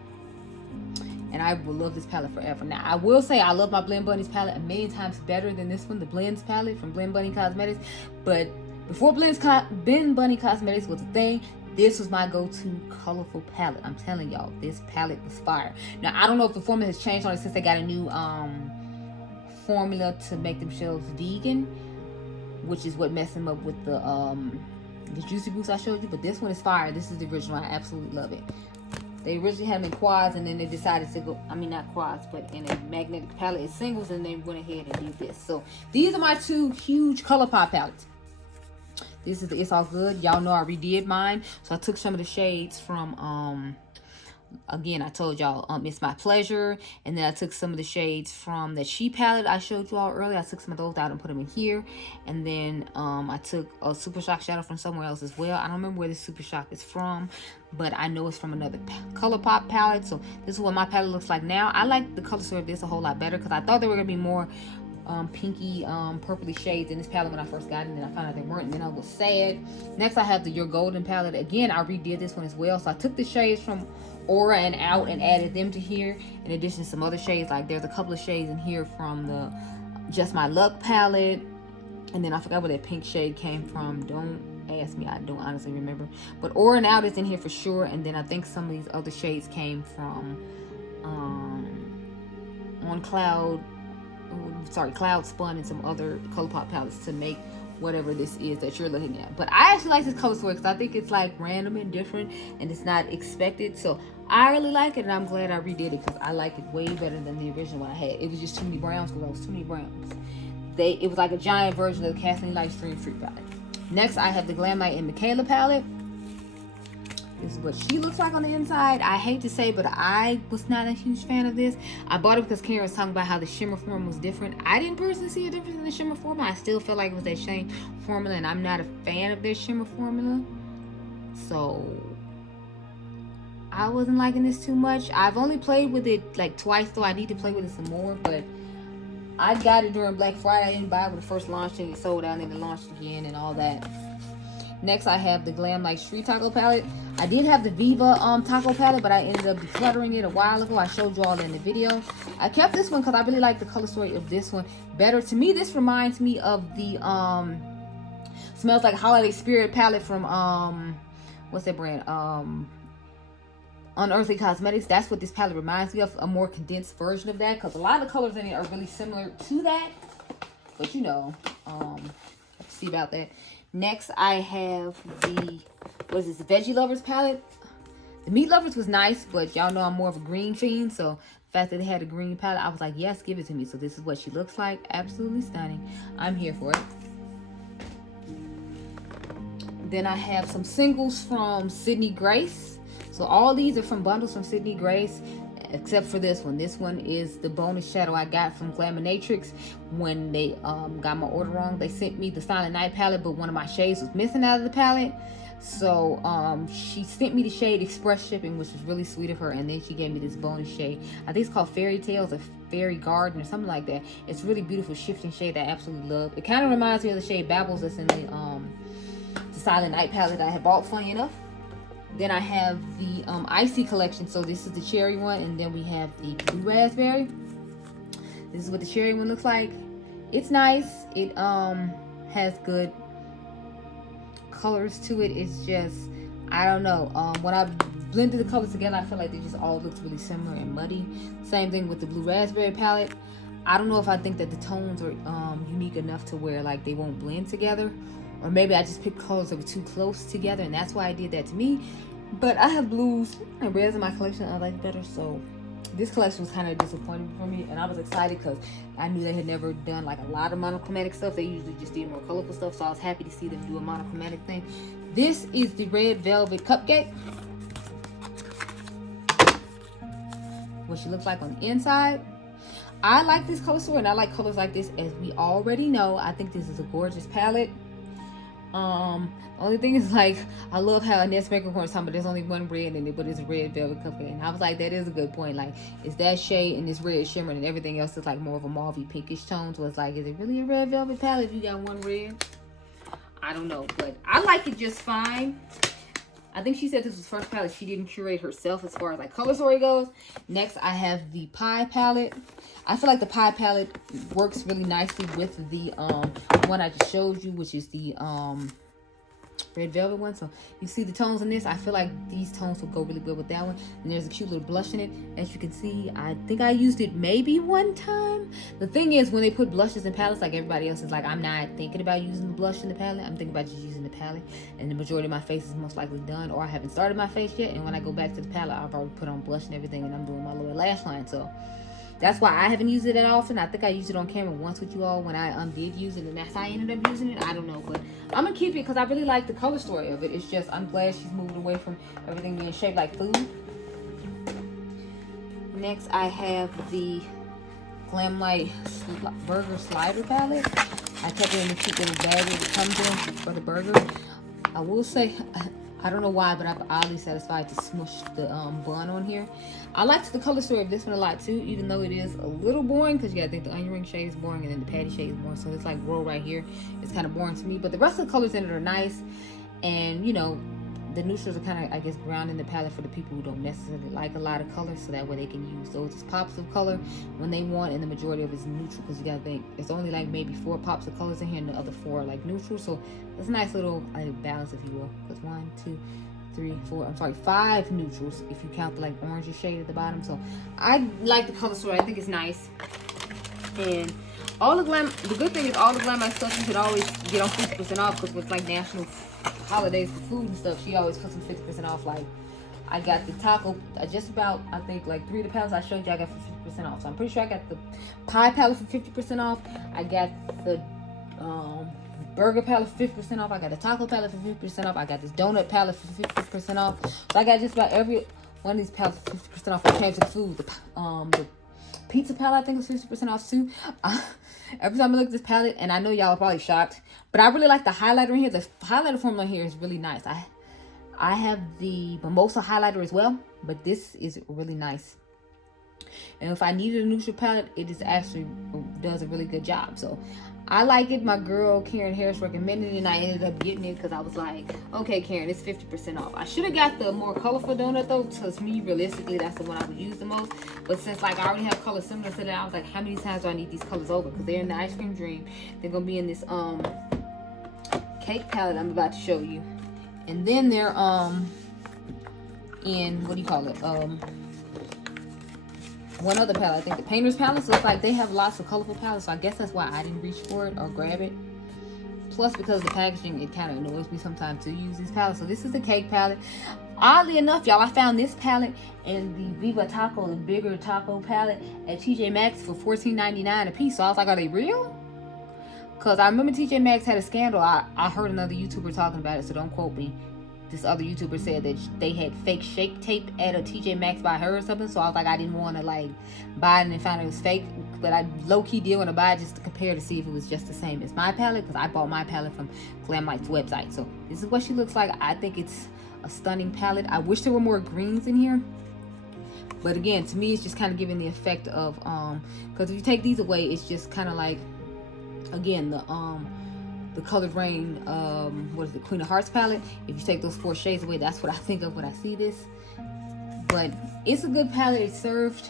And I will love this palette forever. Now, I will say I love my Blend Bunnies palette a million times better than this one, the Blends palette from Blend Bunny Cosmetics. But before Blend Bunny Cosmetics was a thing, this was my go-to colorful palette. I'm telling y'all, this palette was fire. Now, I don't know if the formula has changed on it since they got a new formula to make themselves vegan, which is what messed them up with the Juicy Boost I showed you. But this one is fire. This is the original. I absolutely love it. They originally had them in quads, and then they decided to go, I mean not quads, but in a magnetic palette in singles, and they went ahead and did this. So these are my two huge ColourPop palettes. This is the It's All Good. Y'all know I redid mine. So I took some of the shades from, again, I told y'all, It's My Pleasure. And then I took some of the shades from that She palette I showed you all earlier. I took some of those out and put them in here. And then I took a Super Shock shadow from somewhere else as well. I don't remember where this Super Shock is from, but I know it's from another ColourPop palette. So this is what my palette looks like now. I like the color story of this a whole lot better because I thought they were going to be more pinky, purpley shades in this palette when I first got it, and then I found out they weren't, and then I was sad. Next, I have the Your Golden palette. Again, I redid this one as well. So I took the shades from Aura and Out and added them to here, in addition to some other shades. Like there's a couple of shades in here from the Just My Luck palette, and then I forgot where that pink shade came from. Don't ask me, I don't honestly remember. But Aura and Out is in here for sure, and then I think some of these other shades came from On Cloud, sorry, Cloud Spun and some other ColourPop palettes to make whatever this is that you're looking at. But I actually like this color story because I think it's like random and different, and it's not expected. So I really like it, and I'm glad I redid it because I like it way better than the original one I had. It was just too many browns because I was too many browns. It was like a giant version of the Kathleen Light Stream Freak palette. Next, I have the Glam Light and Michaela palette. This is what she looks like on the inside. I hate to say, but I was not a huge fan of this. I bought it because Karen was talking about how the shimmer formula was different. I didn't personally see a difference in the shimmer formula. I still feel like it was that same formula, and I'm not a fan of their shimmer formula. So I wasn't liking this too much. I've only played with it like twice, though. I need to play with it some more, but I got it during Black Friday. I didn't buy it when it first launched, and it sold out, and then it launched again and all that. Next, I have the Glam Light Street Taco palette. I did have the Viva taco palette, but I ended up decluttering it a while ago. I showed you all in the video. I kept this one because I really like the color story of this one better. To me, this reminds me of the Smells Like Holiday Spirit palette from what's that brand? Unearthly Cosmetics. That's what this palette reminds me of, a more condensed version of that, because a lot of the colors in it are really similar to that. But you know, see about that. Next, I have the, what is this, the Veggie Lovers palette. The Meat Lovers was nice, but y'all know I'm more of a green fiend, so the fact that they had a green palette, I was like, yes, give it to me. So this is what she looks like. Absolutely stunning. I'm here for it. Then I have some singles from Sydney Grace. So all these are from bundles from Sydney Grace, except for this one. This one is the bonus shadow I got from Glaminatrix when they got my order wrong. They sent me the Silent Night palette, but one of my shades was missing out of the palette. So she sent me the shade express shipping, which was really sweet of her, and then she gave me this bonus shade. I think it's called Fairy Tales or Fairy Garden or something like that. It's really beautiful shifting shade that I absolutely love. It kind of reminds me of the shade Babbles that's in the Silent Night palette that I had bought, funny enough. Then I have the Icy Collection. So this is the cherry one, and then we have the blue raspberry. This is what the cherry one looks like. It's nice. It has good colors to it. It's just, I don't know. When I blended the colors together, I feel like they just all looked really similar and muddy. Same thing with the blue raspberry palette. I don't know if I think that the tones are unique enough to where like they won't blend together. Or maybe I just picked colors that were too close together, and that's why I did that to me. But I have blues and reds in my collection I like better, so this collection was kind of disappointing for me. And I was excited because I knew they had never done like a lot of monochromatic stuff. They usually just did more colorful stuff, so I was happy to see them do a monochromatic thing. This is the Red Velvet Cupcake. What she looks like on the inside. I like this color story, and I like colors like this, as we already know. I think this is a gorgeous palette. Only thing is, like, I love how Danessa Myricks was talking about there's only one red in it, but it's a Red Velvet Cupcake. And I was like, that is a good point. Like, it's that shade and this red shimmer, and everything else is like more of a mauvey pinkish tone. So it's like, is it really a Red Velvet palette if you got one red? I don't know, but I like it just fine. I think she said this was the first palette she didn't curate herself as far as like color story goes. Next, I have the Pie palette. I feel like the Pie palette works really nicely with the one I just showed you, which is the red velvet one. So you see the tones in this. I feel like these tones will go really good with that one. And there's a cute little blush in it. As you can see, I think I used it maybe one time. The thing is, when they put blushes in palettes, like everybody else is like, I'm not thinking about using the blush in the palette. I'm thinking about just using the palette. And the majority of my face is most likely done, or I haven't started my face yet. And when I go back to the palette, I've already put on blush and everything, and I'm doing my lower lash line. So that's why I haven't used it that often. I think I used it on camera once with you all when I did use it, and that's how I ended up using it. I don't know, but I'm gonna keep it because I really like the color story of it. It's just, I'm glad she's moved away from everything being shaped like food. Next, I have the Glam Light Burger Slider Palette. I kept it in the cute little bag that it comes in for the burger. I will say, I don't know why, but I'm oddly satisfied to smush the bun on here. I liked the color story of this one a lot too, even though it is a little boring, because you gotta think the onion ring shade is boring and then the patty shade is boring. So it's like roll right here. It's kind of boring to me, but the rest of the colors in it are nice. And you know, the neutrals are kind of, I guess, grounding the palette for the people who don't necessarily like a lot of colors, so that way they can use those as pops of color when they want, and the majority of it is neutral, because you gotta think it's only like maybe 4 pops of colors in here and the other 4 are like neutral. So it's a nice little balance, if you will, because 1, 2, 3, 4, I'm sorry, 5 neutrals if you count the like orangey shade at the bottom. So I like the color story. I think it's nice. And all the glam, the good thing is all the Glam Light stuff you can always get on 50% off, because with like national holidays for food and stuff, she always puts some 50% off. Like I got the taco, just about, I think like 3 of the palettes I showed you I got for 50% off. So I'm pretty sure I got the pie palette for 50% off. I got the burger palette for 50% off. I got the taco palette for 50% off. I got this donut palette for 50% off. So I got just about every one of these palettes for 50% off when it came to the food. The pizza palette I think was 50% off too. Every time I look at this palette, and I know y'all are probably shocked, but I really like the highlighter in here. The highlighter formula here is really nice. I have the Mimosa highlighter as well, but this is really nice. And if I needed a neutral palette, it is actually does a really good job. So I like it. My girl Karen Harris recommended it, and I ended up getting it because I was like, okay, Karen, it's 50% off. I should have got the more colorful donut though, because me, realistically, that's the one I would use the most. But since like I already have colors similar to that, I was like, how many times do I need these colors over? Because they're in the Ice Cream Dream. They're gonna be in this cake palette I'm about to show you, and then they're in, what do you call it, one other palette, I think the Painter's Palette. So it's like they have lots of colorful palettes, so I guess that's why I didn't reach for it or grab it. Plus, because of the packaging, it kind of annoys me sometimes to use these palettes. So this is the cake palette. Oddly enough, y'all, I found this palette and the Viva Taco, the bigger taco palette, at TJ Maxx for $14.99 a piece. So I was like, are they real? Because I remember TJ Maxx had a scandal. I heard another YouTuber talking about it, so don't quote me. This other YouTuber said that they had fake shake tape at a TJ Maxx by her or something. So I was like, I didn't want to like buy it and find it was fake. But I low-key did want to buy it just to compare to see if it was just the same as my palette, because I bought my palette from Glam Light's website. So this is what she looks like. I think it's a stunning palette. I wish there were more greens in here. But again, to me, it's just kind of giving the effect of, because if you take these away, it's just kind of like, again, the Colored Rain, what is it, Queen of Hearts palette. If you take those 4 shades away, that's what I think of when I see this. But it's a good palette. It served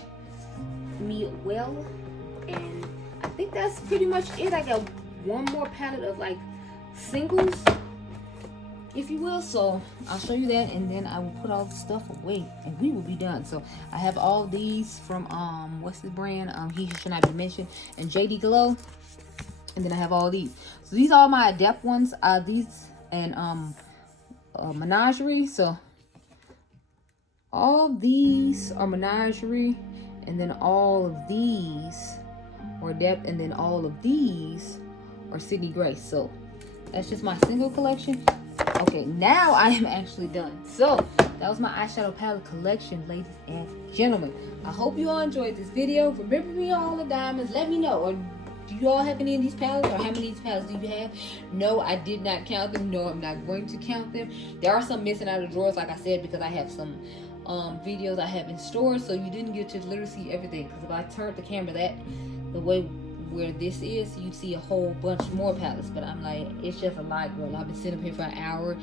me well, and I think that's pretty much it. I got one more palette of like singles, if you will. So I'll show you that, and then I will put all the stuff away, and we will be done. So I have all these from what's the brand? He Should Not Be Mentioned and JD Glow. And then I have all these. So these are my Adept ones. These and Menagerie. So all these are Menagerie, and then all of these are Adept, and then all of these are Sydney Grace. So that's just my single collection. Okay, now I am actually done. So that was my eyeshadow palette collection, ladies and gentlemen. I hope you all enjoyed this video. Remember me all the diamonds. Let me know. Or do you all have any of these palettes, or how many of these palettes do you have? No, I did not count them. No, I'm not going to count them. There are some missing out of the drawers, like I said, because I have some videos I have in stores, so you didn't get to literally see everything. Because if I turned the camera the way where this is, you'd see a whole bunch more palettes. But I'm like, it's just a lot, girl. I've been sitting up here for 1 hour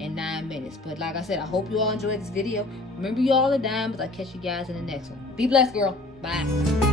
and 9 minutes. But like I said, I hope you all enjoyed this video. Remember, you all are diamonds. I'll catch you guys in the next one. Be blessed, girl. Bye.